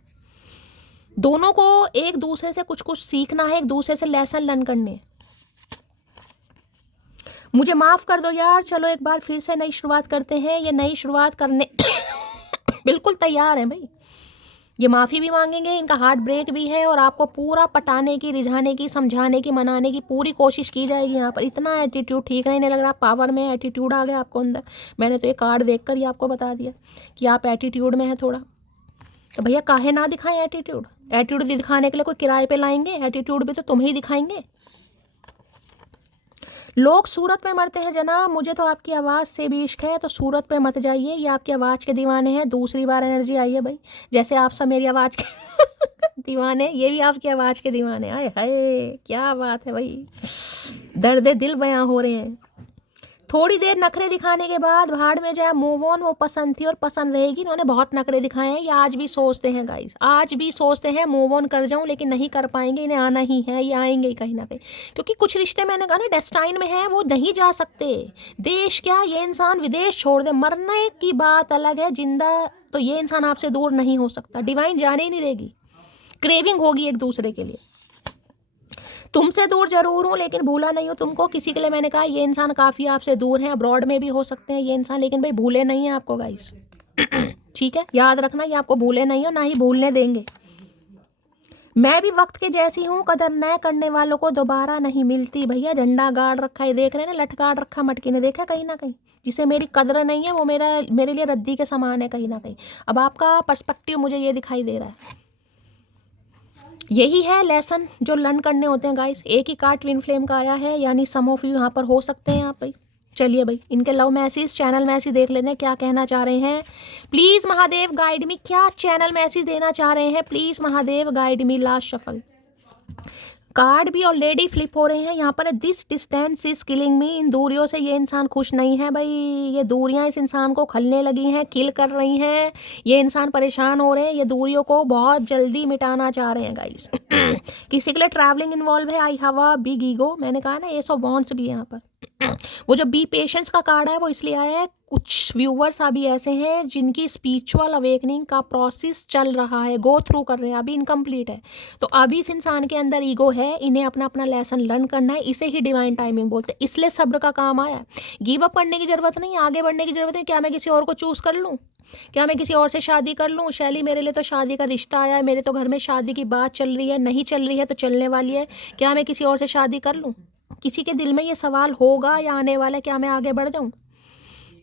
दोनों को एक दूसरे से कुछ कुछ सीखना है, एक दूसरे से लेसन लर्न करने हैं। मुझे माफ़ कर दो यार, चलो एक बार फिर से नई शुरुआत करते हैं। ये नई शुरुआत करने बिल्कुल तैयार हैं भाई, ये माफ़ी भी मांगेंगे, इनका हार्ट ब्रेक भी है और आपको पूरा पटाने की, रिझाने की, समझाने की, मनाने की पूरी कोशिश की जाएगी। यहाँ पर इतना एटीट्यूड ठीक नहीं लग रहा, पावर में एटीट्यूड आ गया आपको अंदर। मैंने तो ये कार्ड देखकर ही आपको बता दिया कि आप एटीट्यूड में हैं थोड़ा, तो भैया काहे ना दिखाएं एटीट्यूड। एटीट्यूड दिखाने के लिए कोई किराए पे लाएंगे, एटीट्यूड भी तो तुम ही दिखाएंगे। लोग सूरत में मरते हैं जनाब, मुझे तो आपकी आवाज़ से भी इश्क है, तो सूरत पे मत जाइए, ये आपकी आवाज़ के दीवाने हैं। दूसरी बार एनर्जी आई है भाई, जैसे आप सब मेरी आवाज़ के दीवाने, ये भी आपकी आवाज़ के दीवाने। आए हाय क्या बात है भाई, दर्द दिल बयां हो रहे हैं। थोड़ी देर नखरे दिखाने के बाद भाड़ में जाए, मूव ऑन। वो पसंद थी और पसंद रहेगी, इन्होंने बहुत नखरे दिखाए हैं, ये आज भी सोचते हैं गाइस, आज भी सोचते हैं मूव ऑन कर जाऊं, लेकिन नहीं कर पाएंगे, इन्हें आना ही है, ये आएंगे ही कहीं ना कहीं, क्योंकि कुछ रिश्ते मैंने कहा ना डेस्टाइन में है, वो नहीं जा सकते। देश क्या, ये इंसान विदेश छोड़ दे, मरने की बात अलग है, जिंदा तो ये इंसान आपसे दूर नहीं हो सकता, डिवाइन जाने ही नहीं देगी, क्रेविंग होगी एक दूसरे के लिए। तुमसे दूर जरूर हूँ लेकिन भूला नहीं हूँ तुमको। किसी के लिए मैंने कहा ये इंसान काफ़ी आपसे दूर है, अब्रॉड में भी हो सकते हैं ये इंसान, लेकिन भाई भूले नहीं है आपको गाइस, ठीक है, याद रखना ये आपको भूले नहीं हो, ना ही भूलने देंगे। मैं भी वक्त के जैसी हूँ, कदर न करने वालों को दोबारा नहीं मिलती। भैया झंडा गाड़ रखा है, देख रहे हैं ना, लटकाड़ रखा मटकी ने, देखा कहीं ना कहीं, जिसे मेरी कदर नहीं है वो मेरे लिए रद्दी के समान है कहीं ना कहीं। अब आपका पर्सपेक्टिव मुझे ये दिखाई दे रहा है, यही है लेसन जो लर्न करने होते हैं गाइस। एक ही कार्ड ट्विन फ्लेम का आया है, यानी सम ऑफ यू यहाँ पर हो सकते हैं आप भाई। चलिए भाई इनके लव मैसेज, चैनल मैसेज देख लेते हैं क्या कहना चाह रहे हैं। प्लीज़ महादेव गाइड मी, क्या चैनल मैसेज देना चाह रहे हैं, please Mahadev guide me. Last shuffle card भी ऑलरेडी फ्लिप हो रहे हैं यहाँ पर। This distance is killing me, इन दूरियों से ये इंसान खुश नहीं है भाई, ये दूरियां इस इंसान को खलने लगी हैं, किल कर रही हैं, ये इंसान परेशान हो रहे हैं, ये दूरियों को बहुत जल्दी मिटाना चाह रहे हैं गाइस। किसी के लिए ट्रैवलिंग इन्वॉल्व है, I have a big ego, मैंने कहा ना एस ऑफ वॉन्ड्स भी यहाँ पर। वो जो बी पेशेंस का कार्ड है वो इसलिए आया है, कुछ व्यूवर्स अभी ऐसे हैं जिनकी स्पिरिचुअल अवेकनिंग का प्रोसेस चल रहा है, गो थ्रू कर रहे हैं, अभी इनकम्प्लीट है, तो अभी इस इंसान के अंदर ईगो है, इन्हें अपना अपना लेसन लर्न करना है, इसे ही डिवाइन टाइमिंग बोलते हैं, इसलिए सब्र का काम आया। गिव अप करने की जरूरत नहीं, आगे बढ़ने की जरूरत है। क्या मैं किसी और को चूज कर लूँ, क्या मैं किसी और से शादी कर लूँ? शैली मेरे लिए तो शादी का रिश्ता आया है, मेरे तो घर में शादी की बात चल रही है, नहीं चल रही है तो चलने वाली है, क्या मैं किसी और से शादी कर लूँ? किसी के दिल में ये सवाल होगा या आने वाला है, क्या मैं आगे बढ़ जाऊँ?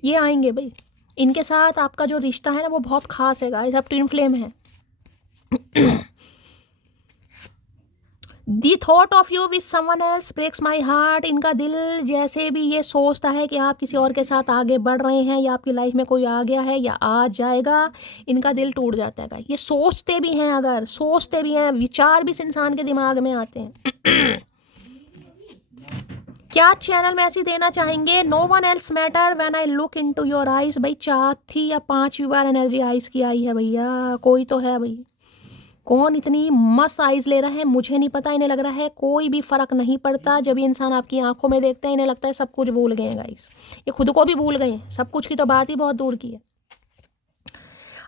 ये आएंगे भाई, इनके साथ आपका जो रिश्ता है ना वो बहुत खास है गाइस, आप ट्विन फ्लेम है। The thought of you with someone else breaks my heart. इनका दिल जैसे भी ये सोचता है कि आप किसी और के साथ आगे बढ़ रहे हैं या आपकी लाइफ में कोई आ गया है या आ जाएगा, इनका दिल टूट जाता है गाइस। ये सोचते भी हैं, अगर सोचते भी हैं, विचार भी इस इंसान के दिमाग में आते हैं। क्या चैनल मैसेज देना चाहेंगे? No one else matter when I look into your eyes. भाई चौथी या पांचवी बार एनर्जी आइज की आई है भैया, कोई तो है भाई। कौन इतनी मस्त आइज ले रहा है मुझे नहीं पता, इन्हें लग रहा है कोई भी फर्क नहीं पड़ता। जब ये इंसान आपकी आंखों में देखते हैं इन्हें लगता है सब कुछ भूल गए हैं गाइस, ये खुद को भी भूल गए हैं, सब कुछ की तो बात ही बहुत दूर की है।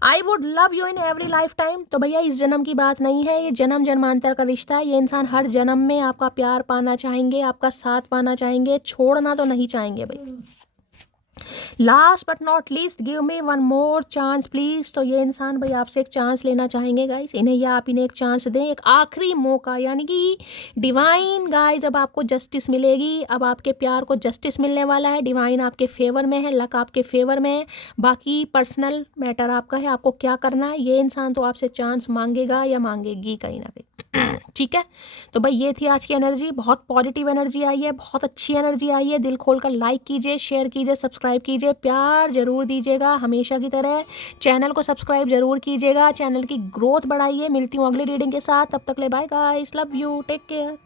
I would love you in every life time. तो भैया इस जन्म की बात नहीं है, ये जन्म जन्मांतर का रिश्ता है। ये इंसान हर जन्म में आपका प्यार पाना चाहेंगे, आपका साथ पाना चाहेंगे, छोड़ना तो नहीं चाहेंगे भाई। Last but not least give me one more chance please. तो ये इंसान भाई आपसे एक चांस लेना चाहेंगे गाइस, इन्हें या आप इन्हें एक चांस दें, एक आखिरी मौका, यानी कि डिवाइन गाइस अब आपको जस्टिस मिलेगी। अब आपके प्यार को जस्टिस मिलने वाला है, डिवाइन आपके फेवर में है, लक आपके फेवर में है। बाकी पर्सनल मैटर आपका है, आपको क्या करना है। ये इंसान तो आपसे चांस मांगेगा या मांगेगी कहीं ना कहीं। ठीक है, तो भाई ये थी आज की एनर्जी, बहुत पॉजिटिव एनर्जी आई है, बहुत अच्छी एनर्जी आई है। दिल खोलकर लाइक कीजिए, शेयर कीजिए, सब्सक्राइब कीजिए, प्यार जरूर दीजिएगा हमेशा की तरह। चैनल को सब्सक्राइब जरूर कीजिएगा, चैनल की ग्रोथ बढ़ाइए। मिलती हूँ अगली रीडिंग के साथ, तब तक ले bye guys, love you, take care.